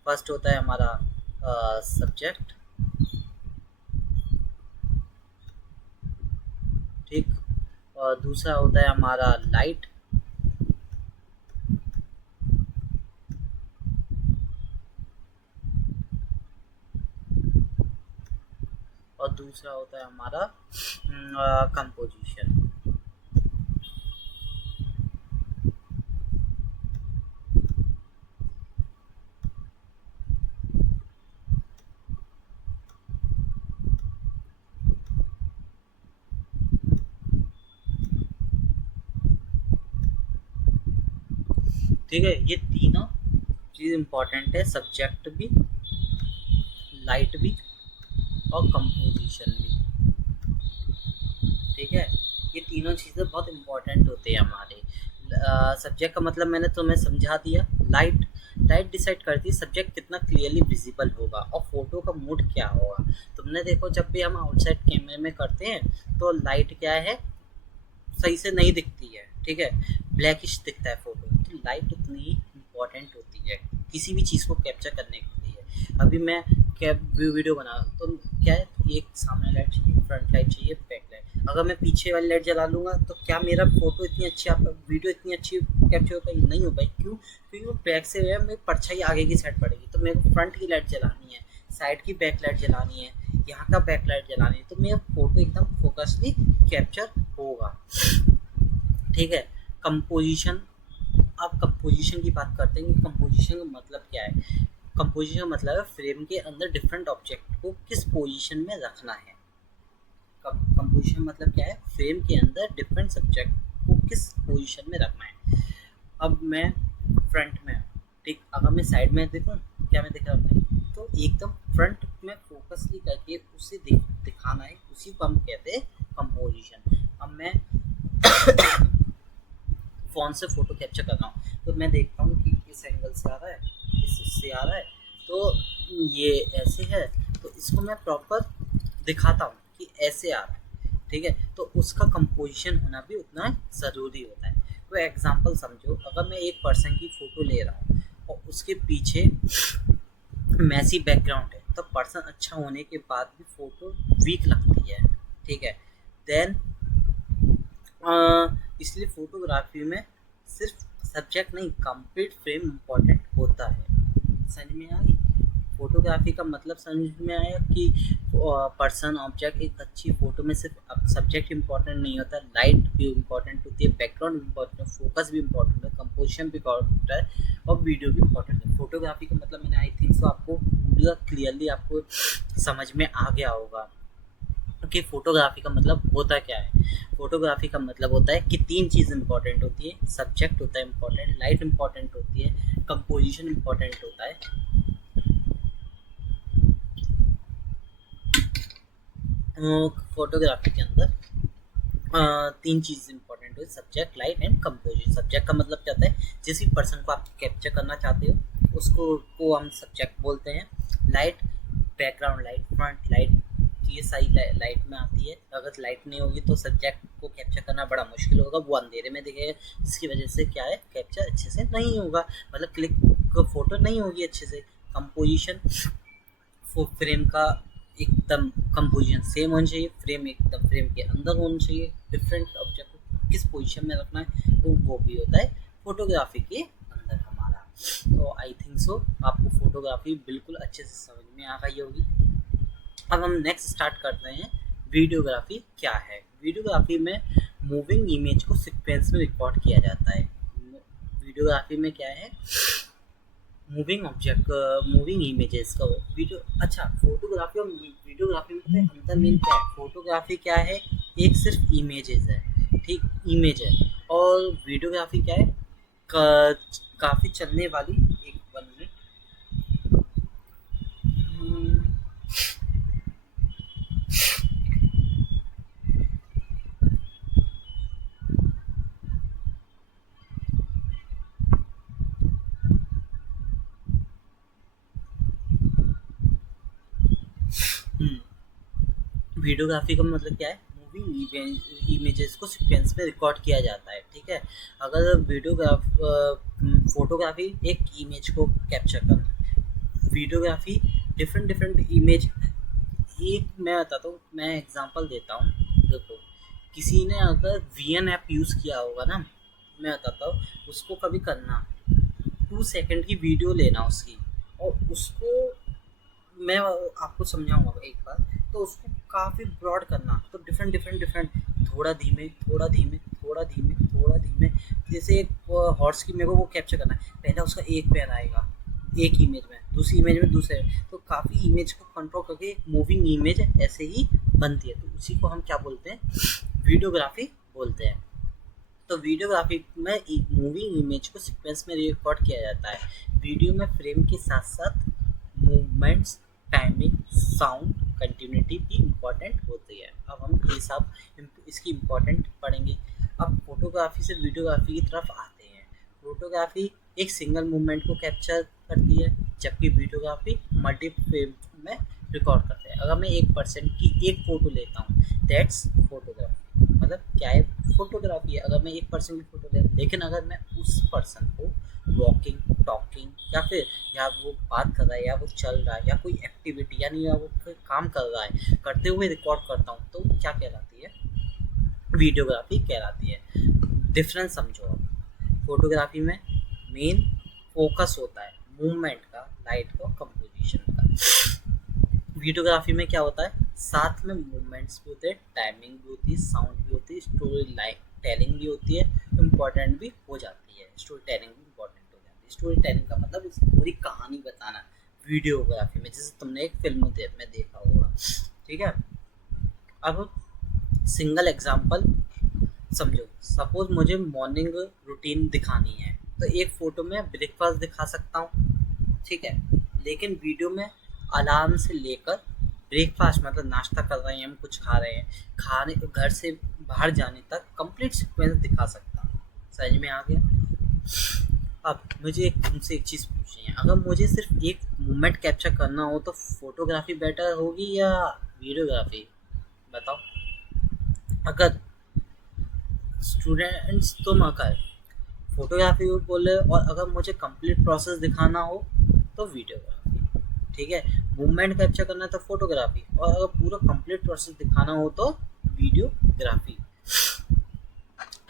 फर्स्ट होता है हमारा सब्जेक्ट, ठीक। और दूसरा होता है हमारा लाइट, दूसरा होता है हमारा कंपोजिशन। ठीक है, ये तीनों चीज़ इम्पोर्टेंट है, सब्जेक्ट भी, लाइट भी और कंपोजिशन भी। ठीक है, ये तीनों चीज़ें बहुत इम्पोर्टेंट होती है हमारे। सब्जेक्ट का मतलब मैंने तुम्हें समझा दिया। लाइट लाइट डिसाइड करती है सब्जेक्ट कितना क्लियरली विजिबल होगा और फोटो का मूड क्या होगा। तुमने देखो, जब भी हम आउटसाइड कैमरे में करते हैं तो लाइट क्या है, सही से नहीं दिखती है। ठीक है, ब्लैकिश दिखता है फोटो। तो लाइट उतनी ही इम्पोर्टेंट होती है किसी भी चीज़ को कैप्चर करने के लिए। अभी मैं वीडियो बना तो क्या है, एक सामने लाइट चाहिए, फ्रंट लाइट चाहिए, बैक लाइट। अगर मैं पीछे वाली लाइट जला लूँगा तो क्या मेरा फोटो इतनी अच्छी, आपका वीडियो इतनी अच्छी कैप्चर हो पाएगी? नहीं हो पाएगी। क्यों? क्योंकि वो बैक से है, मेरी परछाई आगे की साइड पड़ेगी। तो मेरे को फ्रंट की लाइट जलानी है, साइड की बैक लाइट जलानी है, यहाँ का बैक लाइट जलानी है, तो मेरा फोटो एकदम फोकसली कैप्चर होगा। ठीक है, कंपोजिशन। आप कंपोजिशन की बात करते हैं कि कंपोजिशन का मतलब क्या है। कंपोजिशन का मतलब है फ्रेम के अंदर डिफरेंट ऑब्जेक्ट को किस पोजीशन में रखना है। कंपोजिशन मतलब क्या है, फ्रेम के अंदर डिफरेंट सब्जेक्ट को किस पोजीशन में रखना है। अब मैं फ्रंट में हूँ, ठीक, अगर मैं साइड में देखूँ, क्या मैं दिख रहा हूँ? तो एकदम फ्रंट में फोकसली करके उसे दिखाना है, उसी को हम कहते हैं कंपोजिशन। अब मैं फ़ोन से फ़ोटो कैप्चर कर रहा हूँ तो मैं देखता हूँ कि इस एंगल से आ रहा है, इससे आ रहा है, तो ये ऐसे है, तो इसको मैं प्रॉपर दिखाता हूँ कि ऐसे आ रहा है। ठीक है, तो उसका कंपोजिशन होना भी उतना ज़रूरी होता है। तो एग्जांपल समझो, अगर मैं एक पर्सन की फ़ोटो ले रहा हूँ और उसके पीछे मैसी बैकग्राउंड है, तो पर्सन अच्छा होने के बाद भी फ़ोटो वीक लगती है। ठीक है, देन इसलिए फोटोग्राफी में सिर्फ सब्जेक्ट नहीं, कंप्लीट फ्रेम इम्पोर्टेंट होता है। समझ में आई? फोटोग्राफी का मतलब समझ में आया कि पर्सन, ऑब्जेक्ट, एक अच्छी फोटो में सिर्फ सब्जेक्ट इम्पोर्टेंट नहीं होता, लाइट भी इम्पोर्टेंट होती है, बैकग्राउंड भी इम्पोर्टेंट है, फोकस भी इम्पोर्टेंट है, कंपोजिशन भी इम्पोर्टेंट है और वीडियो भी इम्पोर्टेंट है। फोटोग्राफी का मतलब मैंने आई थिंक सो आपको पूरा क्लियरली आपको समझ में आ गया होगा कि फोटोग्राफी का मतलब होता क्या है। फोटोग्राफी का मतलब होता है कि तीन चीज़ इंपॉर्टेंट होती है, सब्जेक्ट होता है इंपॉर्टेंट, लाइट इंपॉर्टेंट होती है, कंपोजिशन इंपॉर्टेंट होता है। फोटोग्राफी के अंदर तीन चीज़ इंपॉर्टेंट है, subject, light and composition. Subject का मतलब क्या होता है, जिस भी पर्सन को आप कैप्चर करना चाहते हो उसको को हम सब्जेक्ट बोलते हैं। Light, background light, front light, ये सारी लाइट में आती है। अगर लाइट नहीं होगी तो सब्जेक्ट को कैप्चर करना बड़ा मुश्किल होगा, वो अंधेरे में दिखेगा, जिसकी वजह से क्या है, कैप्चर अच्छे से नहीं होगा, मतलब क्लिक फोटो नहीं होगी अच्छे से। कंपोजिशन, फ्रेम का एकदम कंपोजिशन सेम होना चाहिए, फ्रेम एकदम फ्रेम के अंदर होना चाहिए, डिफरेंट ऑब्जेक्ट को किस पोजीशन में रखना है तो वो भी होता है फोटोग्राफी के अंदर हमारा। तो आई थिंक सो आपको फोटोग्राफी बिल्कुल अच्छे से समझ में आ गई होगी। अब हम नेक्स्ट स्टार्ट करते हैं, वीडियोग्राफी क्या है। वीडियोग्राफी में मूविंग इमेज को सीक्वेंस में रिकॉर्ड किया जाता है। वीडियोग्राफी में क्या है, मूविंग ऑब्जेक्ट, मूविंग इमेजेस का वीडियो। अच्छा, फोटोग्राफी और वीडियोग्राफी में अंतर मेन क्या है? फोटोग्राफी क्या है, एक सिर्फ इमेजेस है, ठीक, इमेज है, और वीडियोग्राफी क्या है, काफ़ी चलने वाली, एक 1 मिनट, वीडियोग्राफी का मतलब क्या है, मूविंग इमेजेस को सीक्वेंस में रिकॉर्ड किया जाता है। ठीक है, अगर फोटोग्राफी एक इमेज को कैप्चर करना, वीडियोग्राफी डिफरेंट डिफरेंट इमेज। एक मैं बताता हूँ, मैं एग्जांपल देता हूँ। देखो, किसी ने अगर वीएन ऐप यूज़ किया होगा ना, मैं बताता हूँ, उसको कभी करना 2 सेकंड की वीडियो लेना उसकी, और उसको मैं आपको समझाऊंगा एक बार। तो उसको काफ़ी ब्रॉड करना, तो डिफरेंट डिफरेंट डिफरेंट, थोड़ा धीमे थोड़ा धीमे थोड़ा धीमे थोड़ा धीमे। जैसे एक हॉर्स की मेरे को वो कैप्चर करना है, पहले उसका एक पैर आएगा एक इमेज में, दूसरी इमेज में दूसरे, तो काफ़ी इमेज को कंट्रोल करके मूविंग इमेज ऐसे ही बनती है, तो उसी को हम क्या बोलते हैं, वीडियोग्राफी बोलते हैं। तो वीडियोग्राफी में एक मूविंग इमेज को सीक्वेंस में रिकॉर्ड किया जाता है। वीडियो में फ्रेम के साथ साथ मूवमेंट्स, टाइमिंग, साउंड, कंटिन्यूटी भी इम्पॉर्टेंट होती है। अब हम ये सब इसकी इम्पॉर्टेंट पढ़ेंगे। अब फोटोग्राफी से वीडियोग्राफी की तरफ आते हैं। फोटोग्राफी एक सिंगल मूवमेंट को कैप्चर करती है, जबकि वीडियोग्राफी मल्टी फ्रेम में रिकॉर्ड करते हैं। अगर मैं 1% की एक फ़ोटो लेता हूँ, दैट्स फोटोग्राफी, मतलब क्या है, फोटोग्राफी है। अगर मैं 1% की फ़ोटो ले, लेकिन अगर मैं उस पर्सन को वॉकिंग, टॉकिंग, या वो बात कर रहा है, या वो चल रहा है, या कोई एक्टिविटी यानी या वो कोई काम कर रहा है, करते हुए रिकॉर्ड करता हूँ, तो क्या कहलाती है, वीडियोग्राफी कहलाती है। डिफरेंस समझो आप। फोटोग्राफी में मेन फोकस होता है मूवमेंट का, लाइट का, कंपोजिशन का। वीडियोग्राफी में क्या होता है, साथ में मूवमेंट्स भी होते हैं, टाइमिंग भी होती है, साउंड भी होती है, स्टोरी लाइन टेलिंग भी होती है, इम्पॉर्टेंट भी हो जाती है, स्टोरी टेलिंग भी इम्पॉर्टेंट हो जाती है। स्टोरी टेलिंग का मतलब इस पूरी कहानी बताना वीडियोग्राफी में, जैसे तुमने एक फिल्म में देखा होगा, ठीक है। अब सिंगल एग्जांपल समझो, सपोज मुझे मॉर्निंग रूटीन दिखानी है, तो एक फ़ोटो में ब्रेकफास्ट दिखा सकता हूँ, ठीक है, लेकिन वीडियो में अलार्म से लेकर ब्रेकफास्ट मतलब नाश्ता कर रहे हैं हम, कुछ खा रहे हैं, खाने घर से बाहर जाने तक कंप्लीट सीक्वेंस दिखा सकता हूँ। समझ में आ गया। अब मुझे तुमसे एक चीज़ पूछनी है, अगर मुझे सिर्फ एक मोमेंट कैप्चर करना हो तो फोटोग्राफी बेटर होगी या वीडियोग्राफी, बताओ। अगर स्टूडेंट्स तुम अगर फोटोग्राफी बोले और अगर मुझे कंप्लीट प्रोसेस दिखाना हो तो वीडियोग्राफी, ठीक है। मूवमेंट कैप्चर करना है तो फोटोग्राफी, और अगर पूरा कंप्लीट प्रोसेस दिखाना हो तो वीडियोग्राफी।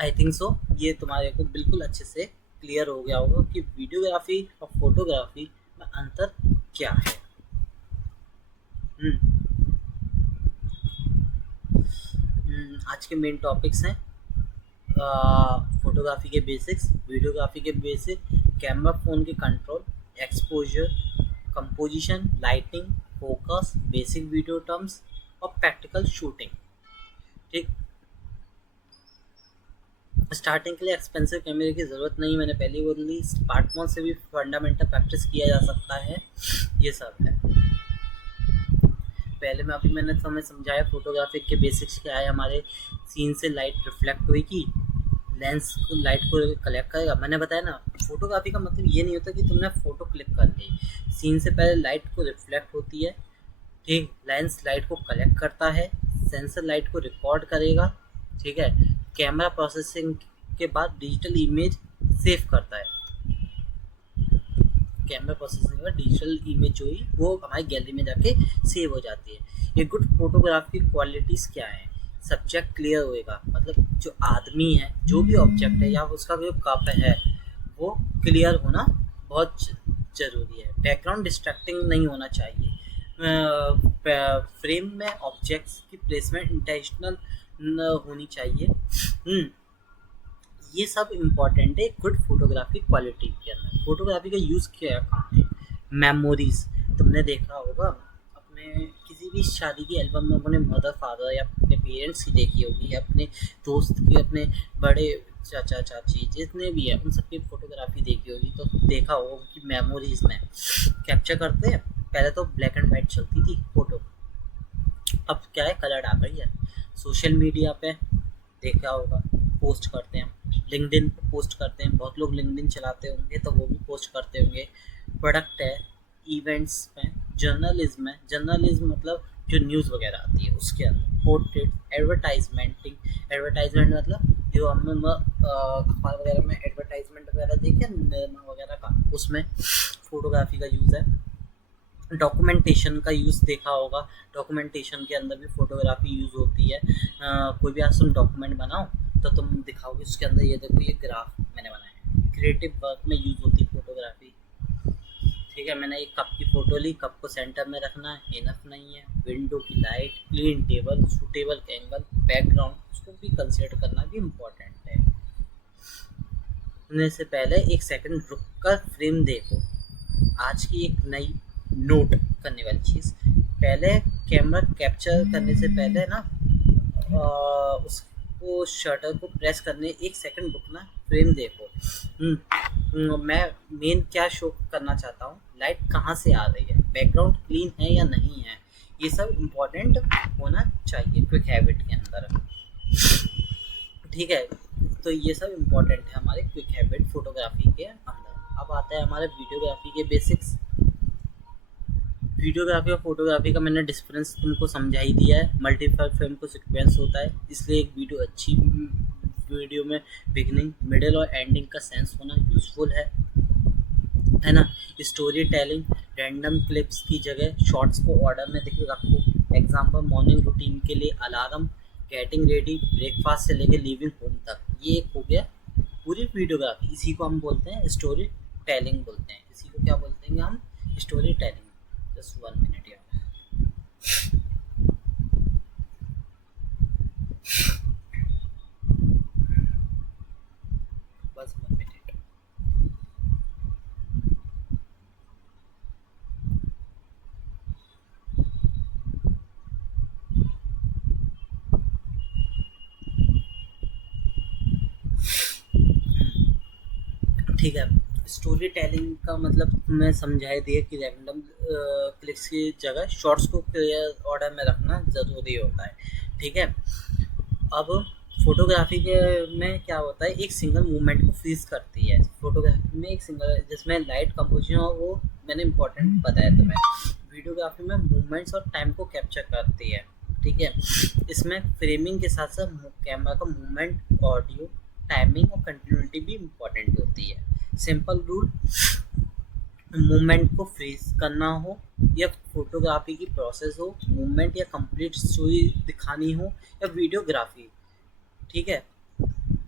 आई थिंक सो ये तुम्हारे को बिल्कुल अच्छे से क्लियर हो गया होगा कि वीडियोग्राफी और फोटोग्राफी में अंतर क्या है। आज के मेन टॉपिक्स हैं फोटोग्राफी के बेसिक्स, वीडियोग्राफी के बेसिक, कैमरा फ़ोन के control, exposure, composition, lighting, focus, basic video terms और प्रैक्टिकल शूटिंग, ठीक। स्टार्टिंग के लिए एक्सपेंसिव कैमरे की ज़रूरत नहीं, मैंने पहले ही बोल दी। स्मार्टफोन से भी फंडामेंटल प्रैक्टिस किया जा सकता है, ये सब है। पहले में अभी मैंने तुम्हें समझाया फोटोग्राफी के बेसिक्स क्या है। हमारे सीन से लाइट रिफ्लेक्ट होगी, लेंस लाइट को कलेक्ट करेगा। मैंने बताया ना, फोटोग्राफी का मतलब ये नहीं होता कि तुमने फ़ोटो क्लिक कर ली, सीन से पहले लाइट को रिफ्लेक्ट होती है, ठीक, लेंस लाइट को कलेक्ट करता है, सेंसर लाइट को रिकॉर्ड करेगा, ठीक है, कैमरा प्रोसेसिंग के बाद डिजिटल इमेज सेव करता है, कैमरा प्रोसेसिंग में डिजिटल इमेज जो ही वो हमारी गैलरी में जाके सेव हो जाती है। एक गुड फोटोग्राफ की क्वालिटीज़ क्या है, सब्जेक्ट क्लियर होएगा, मतलब जो आदमी है, जो भी ऑब्जेक्ट है या उसका जो कप है वो क्लियर होना बहुत ज़रूरी है। बैकग्राउंड डिस्ट्रैक्टिंग नहीं होना चाहिए। फ्रेम में ऑब्जेक्ट्स की प्लेसमेंट इंटेंशनल होनी चाहिए। ये सब इम्पॉर्टेंट है गुड फोटोग्राफी क्वालिटी के अंदर। फोटोग्राफी का यूज़ क्या कहाँ है, मेमोरीज, तुमने देखा होगा अपने किसी भी शादी की एल्बम में अपने मदर फादर या अपने पेरेंट्स की देखी होगी, या अपने दोस्त की, अपने बड़े चाचा चाची जितने भी हैं उन सबकी फोटोग्राफी देखी होगी, तो देखा होगा कि मेमोरीज में कैप्चर करते हैं। पहले तो ब्लैक एंड वाइट चलती थी फ़ोटो, अब क्या है, कलर आ गई है। सोशल मीडिया पे देखा होगा पोस्ट करते हैं, लिंक्डइन पे पोस्ट करते हैं, बहुत लोग लिंक्डइन चलाते होंगे तो वो भी पोस्ट करते होंगे। प्रोडक्ट है, इवेंट्स में, जर्नलिज्म है, जर्नलिज्म मतलब जो न्यूज़ वगैरह आती है उसके अंदर, पोर्ट्रेट, एडवर्टाइजमेंटिंग, एडवर्टाइजमेंट मतलब जो हम अखबार वगैरह में एडवर्टाइजमेंट वगैरह देखे निर्मा वगैरह का, उसमें फ़ोटोग्राफी का यूज़ है। डॉक्यूमेंटेशन का यूज़ देखा होगा, डॉक्यूमेंटेशन के अंदर भी फ़ोटोग्राफी यूज़ होती है। कोई भी आज तुम डॉक्यूमेंट बनाओ तो तुम दिखाओगे उसके अंदर, ये देखो ये ग्राफ मैंने बनाया है। क्रिएटिव वर्क में यूज़ होती है फ़ोटोग्राफी, ठीक है, मैंने एक कप की फ़ोटो ली, कप को सेंटर में रखना है, इनफ नहीं है। विंडो की light, clean table, suitable angle, background, उसको भी कंसिडर करना भी इम्पोर्टेंट है। होने से पहले एक सेकंड रुक कर फ्रेम देखो। आज की एक नई नोट करने वाली चीज़, पहले कैमरा कैप्चर करने से पहले ना उसको शटर को प्रेस करने एक सेकंड रुकना, फ्रेम देखो। मैं मेन क्या शो करना चाहता हूँ, लाइट कहाँ से आ रही है, बैकग्राउंड क्लीन है या नहीं है, ये सब इम्पोर्टेंट होना चाहिए क्विक हैबिट के अंदर। ठीक है, तो ये सब इम्पोर्टेंट है हमारे क्विक हैबिट फोटोग्राफी के अंदर। अब आता है हमारे वीडियोग्राफी के बेसिक्स। वीडियोग्राफी और फोटोग्राफी का मैंने डिफरेंस तुमको समझा ही दिया है। मल्टीपल फ्रेम को सीक्वेंस होता है, इसलिए एक अच्छी वीडियो में बिगनिंग, मिडिल और एंडिंग का सेंस होना यूजफुल है ना। स्टोरी टेलिंग, रैंडम क्लिप्स की जगह शॉर्ट्स को ऑर्डर में रखो। एग्जाम्पल, मॉर्निंग रूटीन के लिए अलार्म, गेटिंग रेडी, ब्रेकफास्ट से लेके लिविंग होम तक, ये एक हो गया पूरी वीडियोग्राफी। इसी को हम बोलते हैं स्टोरी टेलिंग बोलते हैं। इसी को क्या बोलते हैं हम, story telling. Just 1 minute here. बस 1 मिनट। ठीक है, स्टोरी टेलिंग का मतलब मैं समझा दिया कि रैंडम क्लिक्स की जगह शॉर्ट्स को क्लियर ऑर्डर में रखना ज़रूरी होता है। ठीक है, अब फोटोग्राफी के में क्या होता है, एक सिंगल मूवमेंट को फ्रीज करती है फोटोग्राफी में, एक सिंगल जिसमें लाइट कंपोजिशन और वो मैंने इम्पोर्टेंट बताया तुम्हें। वीडियोग्राफी में मूवमेंट्स और टाइम को कैप्चर करती है। ठीक है, इसमें फ्रेमिंग के साथ साथ कैमरा का मूवमेंट, ऑडियो, टाइमिंग और कंटिन्यूटी भी इम्पोर्टेंट होती है। सिंपल रूल, मूवमेंट को फ्रीज करना हो या फोटोग्राफी की प्रोसेस हो, मूवमेंट या कंप्लीट स्टोरी दिखानी हो या वीडियोग्राफी। ठीक है,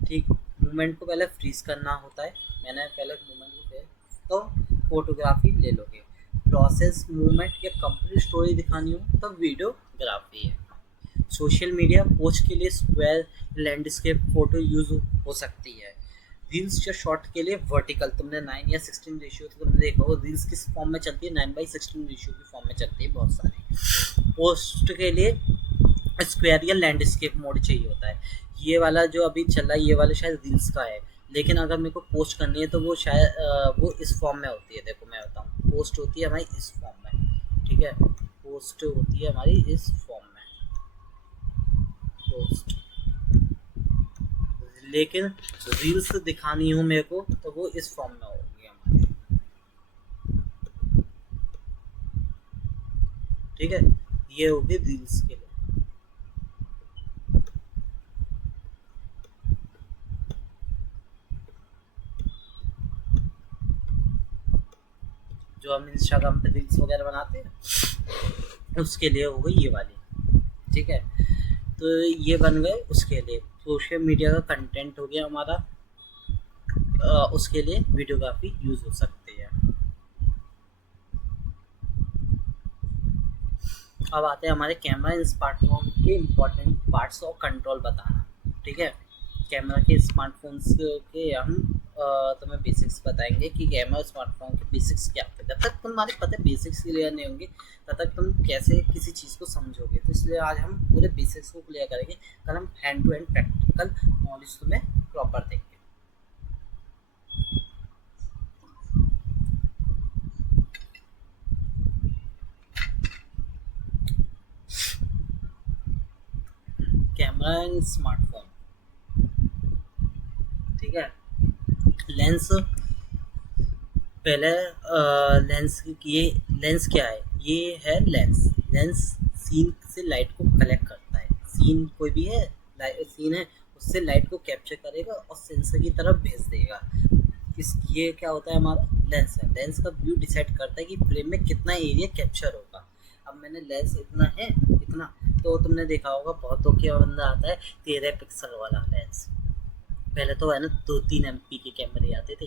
ठीक, मूवमेंट को पहले फ्रीज करना होता है, मैंने पहले मूवमेंट को तो फोटोग्राफी ले लोगे। प्रोसेस, मूवमेंट या कंप्लीट स्टोरी दिखानी हो तो वीडियोग्राफी है। सोशल मीडिया पोस्ट के लिए स्क्वायर, लैंडस्केप फोटो यूज हो सकती है। रील्स या शॉर्ट के लिए वर्टिकल, तुमने 9 या 16 रेशियो तो तुमने देखा होगा, रील्स किस फॉर्म में चलती है, 9:16 रेशियो की फॉर्म में चलती है बहुत सारी। पोस्ट के लिए स्क्वायर या लैंडस्केप मोड चाहिए होता है। ये वाला जो अभी चल रहा है, ये वाला शायद रील्स का है, लेकिन अगर मेरे को पोस्ट करनी है तो वो शायद वो इस फॉर्म में होती है। देखो मैं बताऊँ, पोस्ट होती है हमारी इस फॉर्म में। ठीक है, पोस्ट होती है हमारी इस फॉर्म में, पोस्ट। लेकिन रील्स दिखानी हो मेरे को तो वो इस फॉर्म में होगी हमारी। ठीक है, ये होगी रील्स के लिए। जो हम इंस्टाग्राम पे रील्स वगैरह बनाते हैं उसके लिए हो गई ये वाली। ठीक है, तो ये बन गए उसके लिए। सोशल मीडिया का कंटेंट हो गया हमारा, उसके लिए वीडियोग्राफी यूज़ हो सकती है। अब आते हैं हमारे कैमरा इन स्मार्टफोन के इम्पोर्टेंट पार्ट्स और कंट्रोल बताना। ठीक है, कैमरा के स्मार्टफोन्स के हम तुम्हें बेसिक्स बताएंगे कि कैमरा स्मार्टफोन के बेसिक्स क्या होते हैं। जब तक तुम्हारे पता बेसिक्स क्लियर नहीं होंगे तब तक तुम कैसे किसी चीज़ को समझोगे। तो इसलिए आज हम पूरे बेसिक्स को क्लियर करेंगे, कल हम hand to hand practical knowledge तुम्हें प्रॉपर देंगे। कैमरा एंड स्मार्टफोन, ठीक है। लेंस, पहले ये लेंस क्या है, ये है लेंस। लेंस सीन से लाइट को कलेक्ट करता है। सीन कोई भी है, सीन है, उससे लाइट को कैप्चर करेगा और सेंसर की तरफ भेज देगा। ये क्या होता है, हमारा लेंस है। लेंस का व्यू डिसाइड करता है कि फ्रेम में कितना एरिया कैप्चर होगा। अब मैंने लेंस इतना है, इतना, तो तुमने देखा होगा बहुतों के अंदर आता है 13 पिक्सल वाला लेंस। पहले तो है ना 2-3 MP के कैमरे आते थे,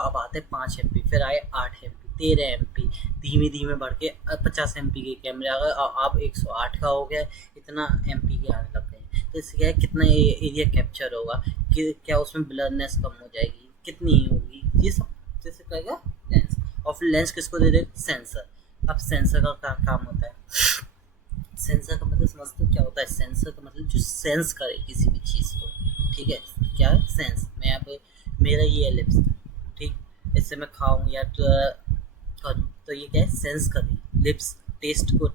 अब आते 5 MP, फिर आए 8 MP, 13 MP, धीमे धीमे बढ़ के 50 MP के कैमरे आ गए, और अब 108 का हो गया, इतना MP के आने लग गए। तो इससे क्या है, कितना एरिया कैप्चर होगा, कि क्या उसमें ब्लरनेस कम हो जाएगी, कितनी होगी, ये सब जैसे कहेगा लेंस। और फिर लेंस किसको दे दे, सेंसर। अब सेंसर का क्या काम होता है, सेंसर का मतलब समझते हो क्या होता है, सेंसर का मतलब जो सेंस करे किसी भी चीज़ को, ठीक है, क्या है सेंस। मैं यहाँ पे, मेरा ये है लिप्स, ठीक, इससे मैं खाऊं या करूँ तो ये क्या है, सेंस करी, लिप्स टेस्ट को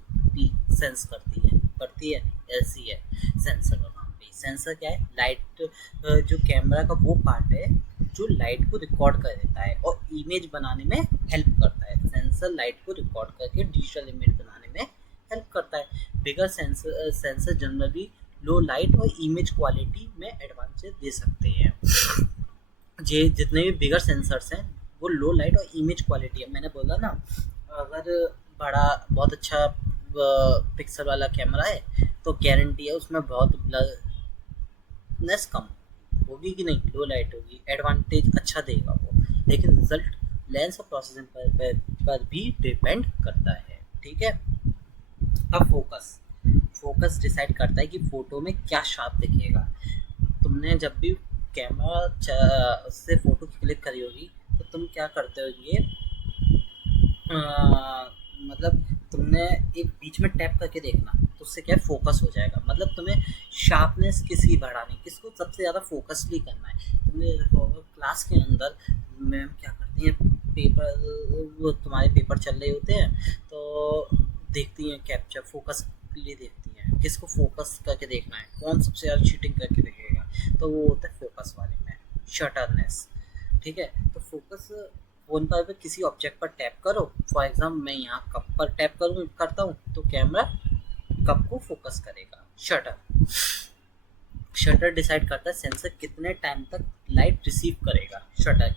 सेंस करती है, ऐसी है सेंसर का काम भी। सेंसर क्या है, लाइट, जो कैमरा का वो पार्ट है जो लाइट को रिकॉर्ड कर देता है और इमेज बनाने में हेल्प करता है। सेंसर लाइट को रिकॉर्ड करके डिजिटल इमेज बनाने में हेल्प करता है। बिगर सेंसर जनरली लो लाइट और इमेज क्वालिटी में एडवांटेज दे सकते हैं। जे जितने भी बिगर सेंसर्स हैं वो लो लाइट और इमेज क्वालिटी है। मैंने बोला ना, अगर बड़ा बहुत अच्छा पिक्सल वाला कैमरा है तो गारंटी है उसमें बहुत ब्लरनेस कम होगी कि नहीं, लो लाइट होगी, एडवांटेज अच्छा देगा वो। लेकिन रिजल्ट लेंस और प्रोसेसिंग पर भी डिपेंड करता है, ठीक है। अब फोकस डिसाइड करता है कि फ़ोटो में क्या शार्प दिखेगा। तुमने जब भी कैमरा से फ़ोटो क्लिक करी होगी तो तुम क्या करते हो, ये मतलब तुमने एक बीच में टैप करके देखना, तो उससे क्या है, फोकस हो जाएगा। मतलब तुम्हें शार्पनेस किसकी बढ़ानी, किसको सबसे ज़्यादा फोकसली करना है। तुमने देखा होगा क्लास के अंदर मैम क्या करती हैं, पेपर, वो तुम्हारे पेपर चल रहे होते हैं तो देखती हैं कैप्चर, फोकस के लिए देखती हैं किसको फोकस करके देखना है, कौन सबसे ज़्यादा चीटिंग करके देखेगा, तो वो होता है फोकस वाले में शटरनेस, ठीक है। तो फोकस फ़ोन पर किसी ऑब्जेक्ट पर टैप करो, फॉर एग्जाम्पल मैं यहाँ कप पर टैप करता हूँ तो कैमरा कप को फोकस करेगा। शटर डिसाइड करता है सेंसर कितने टाइम तक लाइट रिसीव करेगा। शटर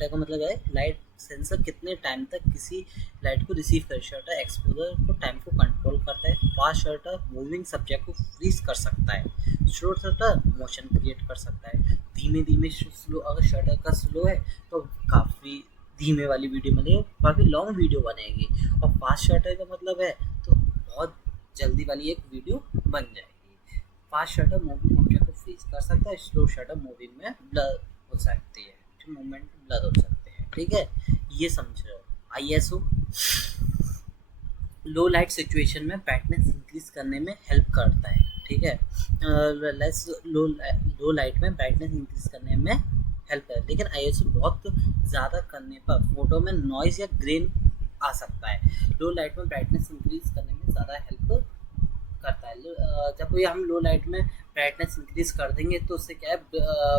का मतलब है लाइट, सेंसर कितने टाइम तक किसी लाइट को रिसीव करे। शटर एक्सपोजर को टाइम को कंट्रोल करता है। फास्ट शटर मूविंग सब्जेक्ट को फ्रीज कर सकता है। स्लो शटर मोशन क्रिएट कर सकता है। धीमे धीमे स्लो, अगर शटर का स्लो है तो काफ़ी धीमे वाली वीडियो बनेगी, काफ़ी लॉन्ग वीडियो बनेगी। और फास्ट शटर का मतलब है तो बहुत जल्दी वाली एक वीडियो बन जाएगी। फास्ट शटर मूविंग ऑब्जेक्ट को फ्रीज कर सकता है। स्लो शटर मूविंग में ब्लर हो सकती है, मूवमेंट ब्लर हो सकते हैं, ठीक है, ये समझो। ISO लो लाइट सिचुएशन में ब्राइटनेस इंक्रीज करने में हेल्प करता है, ठीक है। लो लाइट में ब्राइटनेस इंक्रीज करने में हेल्प करता है। लेकिन ISO बहुत ज़्यादा करने पर फोटो में नॉइज या ग्रेन आ सकता है। लो लाइट में ब्राइटनेस इंक्रीज करने में ज़्यादा हेल्प करता है। जब भी हम लो लाइट में ब्राइटनेस इंक्रीज कर देंगे तो उससे क्या है,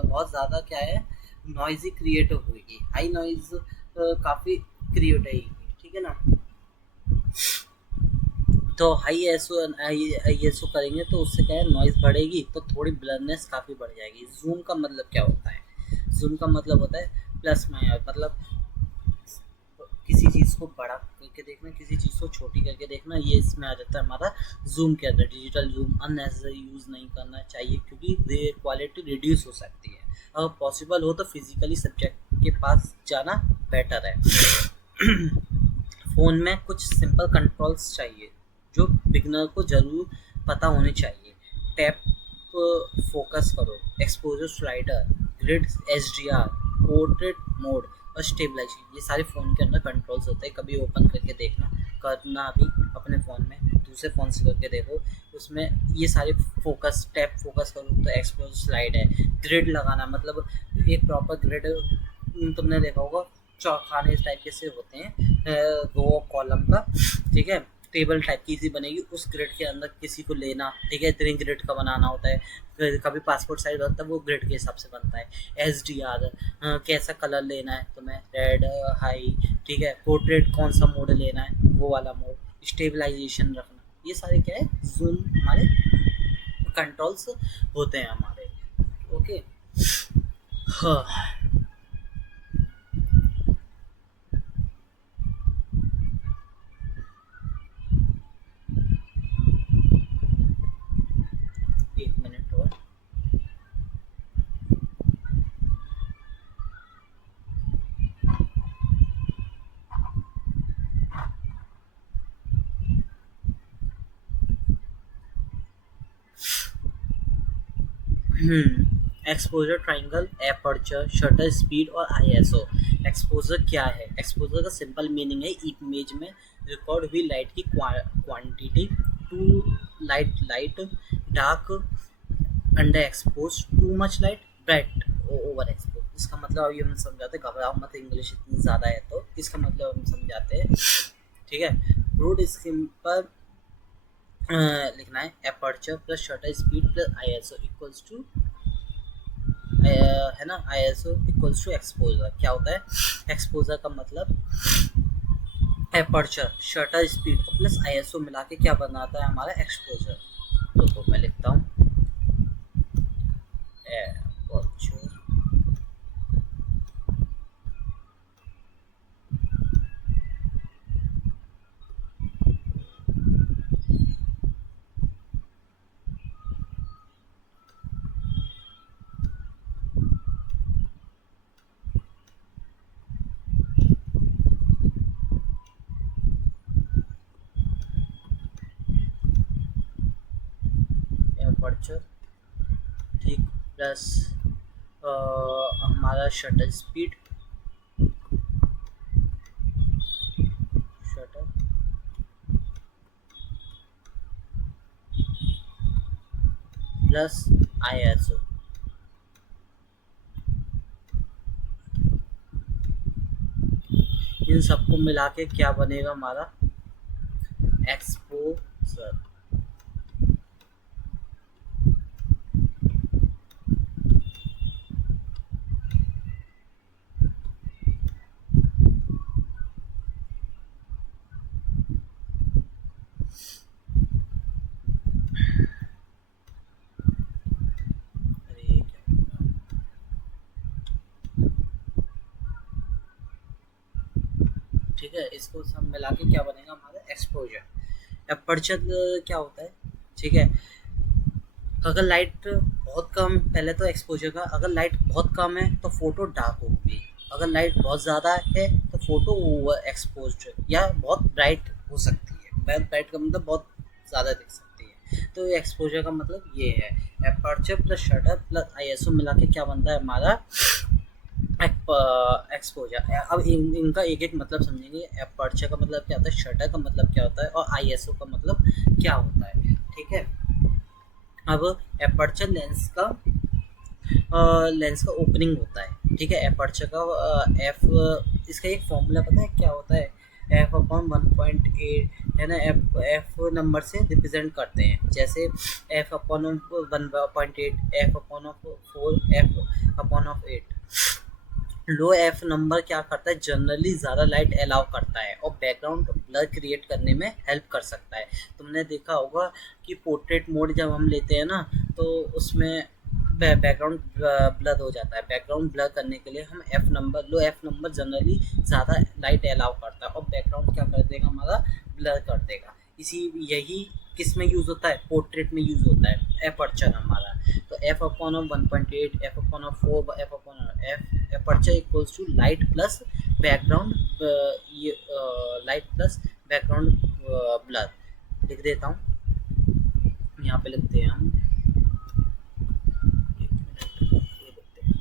बहुत ज़्यादा क्या है, नॉइज़ी क्रिएट होगी, हाई नॉइज़ काफ़ी क्रिएट होगी, ठीक है ना। तो हाई ISO करेंगे तो उससे क्या है, नॉइज़ बढ़ेगी तो थोड़ी ब्लरनेस काफ़ी बढ़ जाएगी। जूम का मतलब क्या होता है, जूम का मतलब होता है प्लस माइनस, मतलब किसी चीज़ को बड़ा करके देखना, किसी चीज़ को छोटी करके देखना, ये इसमें आ जाता है हमारा जूम के अंदर। डिजिटल जूम अननेसेसरी यूज़ नहीं करना चाहिए क्योंकि क्वालिटी रिड्यूस हो सकती है। अगर पॉसिबल हो तो फिजिकली सब्जेक्ट के पास जाना बेटर है। फ़ोन में कुछ सिंपल कंट्रोल्स चाहिए जो बिगनर को ज़रूर पता होने चाहिए। टैप फोकस करो, exposure slider, grid, HDR, portrait mode और स्टेबलाइजेशन, ये सारे फ़ोन के अंदर कंट्रोल्स होते हैं। कभी ओपन करके देखना, करना भी अपने फ़ोन में, दूसरे फ़ोन से करके देखो, उसमें ये सारे फोकस, टैप फोकस करो तो एक्सपोजर स्लाइड है। ग्रिड लगाना मतलब एक प्रॉपर ग्रिड, तुमने देखा होगा चौखाने इस टाइप के से होते हैं, दो कॉलम का, ठीक है, टेबल टाइप की सी बनेगी, उस ग्रिड के अंदर किसी को लेना, ठीक है, इतने ग्रिड का बनाना होता है। कभी पासपोर्ट साइज बनता है वो ग्रिड के हिसाब से बनता है। HDR, कैसा कलर लेना है तुम्हें, रेड, हाई, ठीक है, पोर्ट्रेट कौन सा मोड लेना है वो वाला मोड, स्टेबलाइजेशन रखना, ये सारे क्या है, जूम हमारे कंट्रोल्स होते हैं हमारे, ओके। हाँ, एक मिनट और। Exposure triangle, aperture, shutter speed और आईएसओ। एक्सपोजर क्या है? एक्सपोजर का सिंपल मीनिंग है इमेज में रिकॉर्ड हुई लाइट की quantity too light dark under expose, too much light bright over expose. इसका मतलब अभी हम समझाते हैं, घबराओ मत, इंग्लिश इतनी ज़्यादा है तो इसका मतलब हम समझाते हैं। ठीक है, रूट सिंपल लिखना है, aperture plus shutter speed plus ISO equals to है ना, आईएसओ इक्वल्स टू एक्सपोजर। क्या होता है एक्सपोजर का मतलब? Aperture, shutter speed plus ISO मिला के क्या बनाता है हमारा एक्सपोजर। तो मैं लिखता हूँ एपर्चर एपर्चर, ठीक, प्लस हमारा shutter speed, shutter plus ISO. इन सबको मिला के क्या बनेगा हमारा एक्सपोजर। अरे ठीक है, इसको सब मिला के क्या बनेगा हमारा एक्सपोजर। एपर्चर क्या होता है? ठीक है, अगर लाइट बहुत कम, पहले तो एक्सपोजर का, अगर लाइट बहुत कम है तो फोटो डार्क होगी, अगर लाइट बहुत ज़्यादा है तो फोटो ओवर एक्सपोज या बहुत ब्राइट हो सकती है। बहुत ब्राइट का मतलब बहुत ज़्यादा दिख सकती है। तो एक्सपोजर का मतलब ये है। Aperture plus shutter plus ISO मिला के क्या बनता है हमारा एक्सपोजर। अब इनका एक एक मतलब समझेंगे। एपर्चर का मतलब क्या होता है, शटर का मतलब क्या होता है और आईएसओ का मतलब क्या होता है। ठीक है, अब एपर्चर लेंस का ओपनिंग होता है। ठीक है, एपर्चर का एफ, इसका एक फॉर्मूला पता है क्या होता है? एफ अपॉन 1.8 है ना, एफ नंबर से रिप्रेजेंट करते हैं, जैसे F upon 1.8, F upon of 4, F upon of 8। Low F number क्या करता है, जनरली ज़्यादा लाइट अलाउ करता है और बैकग्राउंड ब्लर क्रिएट करने में हेल्प कर सकता है। तुमने देखा होगा कि पोर्ट्रेट मोड जब हम लेते हैं ना तो उसमें बैकग्राउंड ब्लर हो जाता है। बैकग्राउंड ब्लर करने के लिए हम एफ नंबर, लो एफ नंबर जनरली ज़्यादा लाइट अलाउ करता है और बैकग्राउंड क्या कर देगा हमारा, ब्लर कर देगा। इसी यही किस में यूज़ होता है, पोर्ट्रेट में यूज़ होता है एपर्चर हमारा। तो F upon of 1.8, F upon of 4, F upon F, aperture equals to light plus background, ये लाइट प्लस बैकग्राउंड ब्लर। लिख देता हूँ, यहाँ पे लिखते हैं हम, एक मिनट, ये लिखते हैं,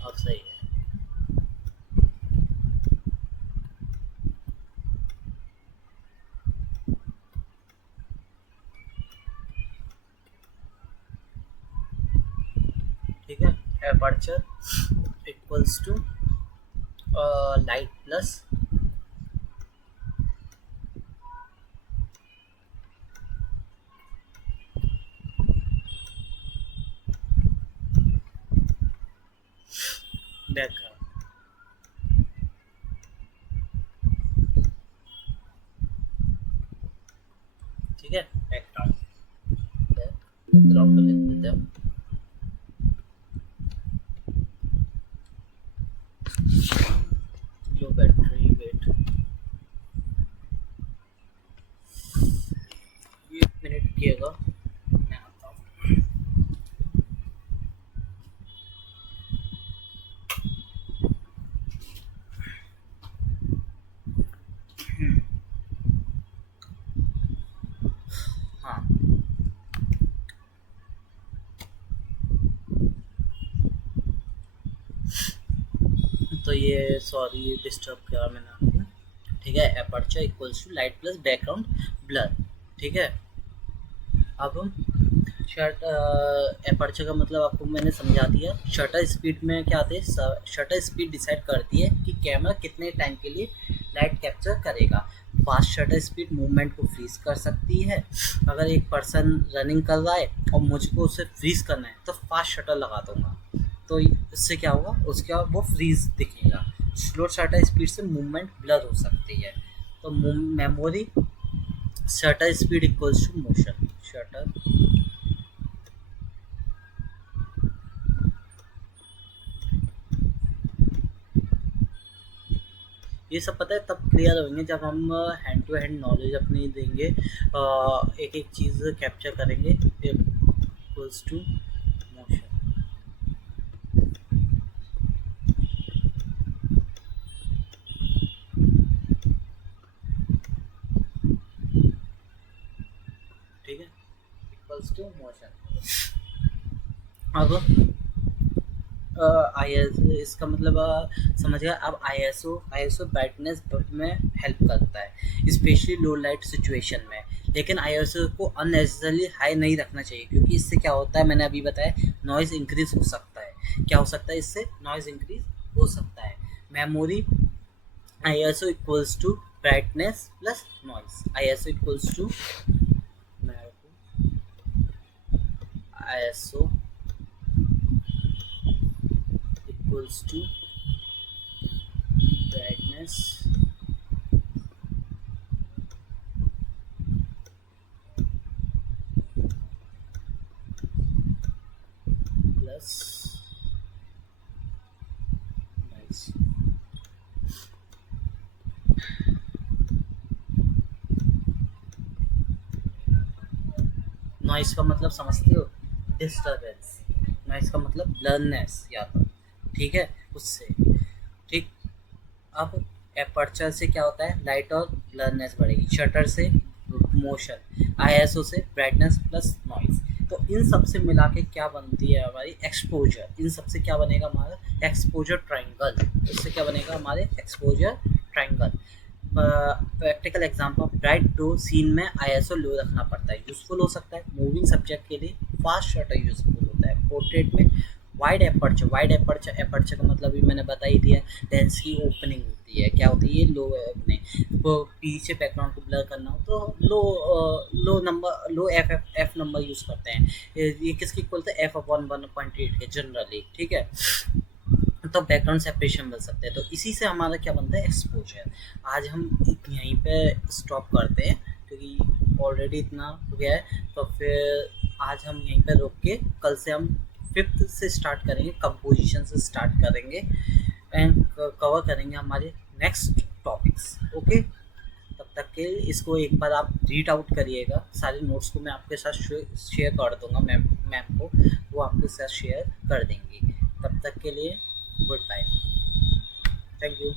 अब सही है। ठीक है, aperture equals to light plus background. ठीक है, बैकग्राउंड, बैकग्राउंड लिख देते हैं। लो बैटरी वेट, एक मिनट किएगा, मैं आता हूँ। हाँ, तो ये सॉरी डिस्टर्ब किया मैंने आपको, ठीक है। Aperture equals to light plus background blur, ठीक है। अब हम शट अपर्चर का मतलब आपको मैंने समझा दिया। शटर स्पीड में क्या आते हैं, शटर स्पीड डिसाइड करती है कि कैमरा कितने टाइम के लिए लाइट कैप्चर करेगा। फास्ट शटर स्पीड मूवमेंट को फ्रीज कर सकती है। अगर एक पर्सन रनिंग कर रहा है और मुझको उसे फ्रीज करना है तो फास्ट शटर लगा दूंगा, तो इससे क्या होगा, उसके बाद वो फ्रीज दिखेगा। स्लो शटर स्पीड से मूवमेंट ब्लर हो सकती है। तो memory shutter speed equals to motion. Shutter ये सब पता है तब क्लियर होंगे जब हम हैंड टू हैंड नॉलेज अपनी देंगे, एक एक चीज़ कैप्चर करेंगे। इक्वल्स टू मोशन, ठीक है, इक्वल्स टू मोशन। अब आई एस इसका मतलब समझ गया। अब आई एस ओ ब्राइटनेस में हेल्प करता है स्पेशली लो लाइट सिचुएशन में। लेकिन आई एस ओ को अननेसेसरली हाई नहीं रखना चाहिए, क्योंकि इससे क्या होता है मैंने अभी बताया, नॉइज़ इंक्रीज हो सकता है। क्या हो सकता है, इससे नॉइज़ इंक्रीज हो सकता है। Memory I S O equals to brightness plus noise. I S O equals to I S O equals to brightness plus noise। Noise का मतलब समझते हो, डिस्टर्बेंस। नॉइस का मतलब ब्लरनेस या तो, ठीक है, उससे, ठीक। अब एपर्चर से क्या होता है, लाइट और ब्लरनेस बढ़ेगी। शटर से मोशन, आईएसओ से ब्राइटनेस प्लस नॉइज। तो इन सब से मिला के क्या बनती है हमारी एक्सपोजर। इन सब से क्या बनेगा हमारा एक्सपोजर ट्रायंगल। इससे क्या बनेगा हमारे exposure triangle. Practical example, bright डो सीन में आईएसओ लो रखना पड़ता है, यूजफुल हो सकता है। मूविंग सब्जेक्ट के लिए फास्ट शटर यूजफुल होता है। पोर्ट्रेट में wide aperture, wide aperture, aperture का मतलब भी मैंने बता ही दिया, लेंस की ओपनिंग होती है। क्या होती है, ये लो ओपनिंग। तो पीछे बैकग्राउंड को ब्लर करना हो तो लो नंबर, लो एफ नंबर यूज़ करते हैं। ये किसकी बोलते हैं, f/1.8 के जनरली, ठीक है। तो बैकग्राउंड सेपरेशन मिल सकते हैं। तो इसी से हमारा क्या बनता है, एक्सपोजर। आज हम यहीं पे स्टॉप करते हैं क्योंकि ऑलरेडी इतना हो गया है। तो फिर आज हम यहीं पे रोक के कल से हम 5th से स्टार्ट करेंगे, कंपोजिशन से स्टार्ट करेंगे एंड कवर करेंगे हमारे नेक्स्ट टॉपिक्स। ओके, तब तक के इसको एक बार आप रीड आउट करिएगा। सारे नोट्स को मैं आपके साथ शेयर कर दूंगा, मैम को, वो आपके साथ शेयर कर देंगी। तब तक के लिए गुड बाय, थैंक यू।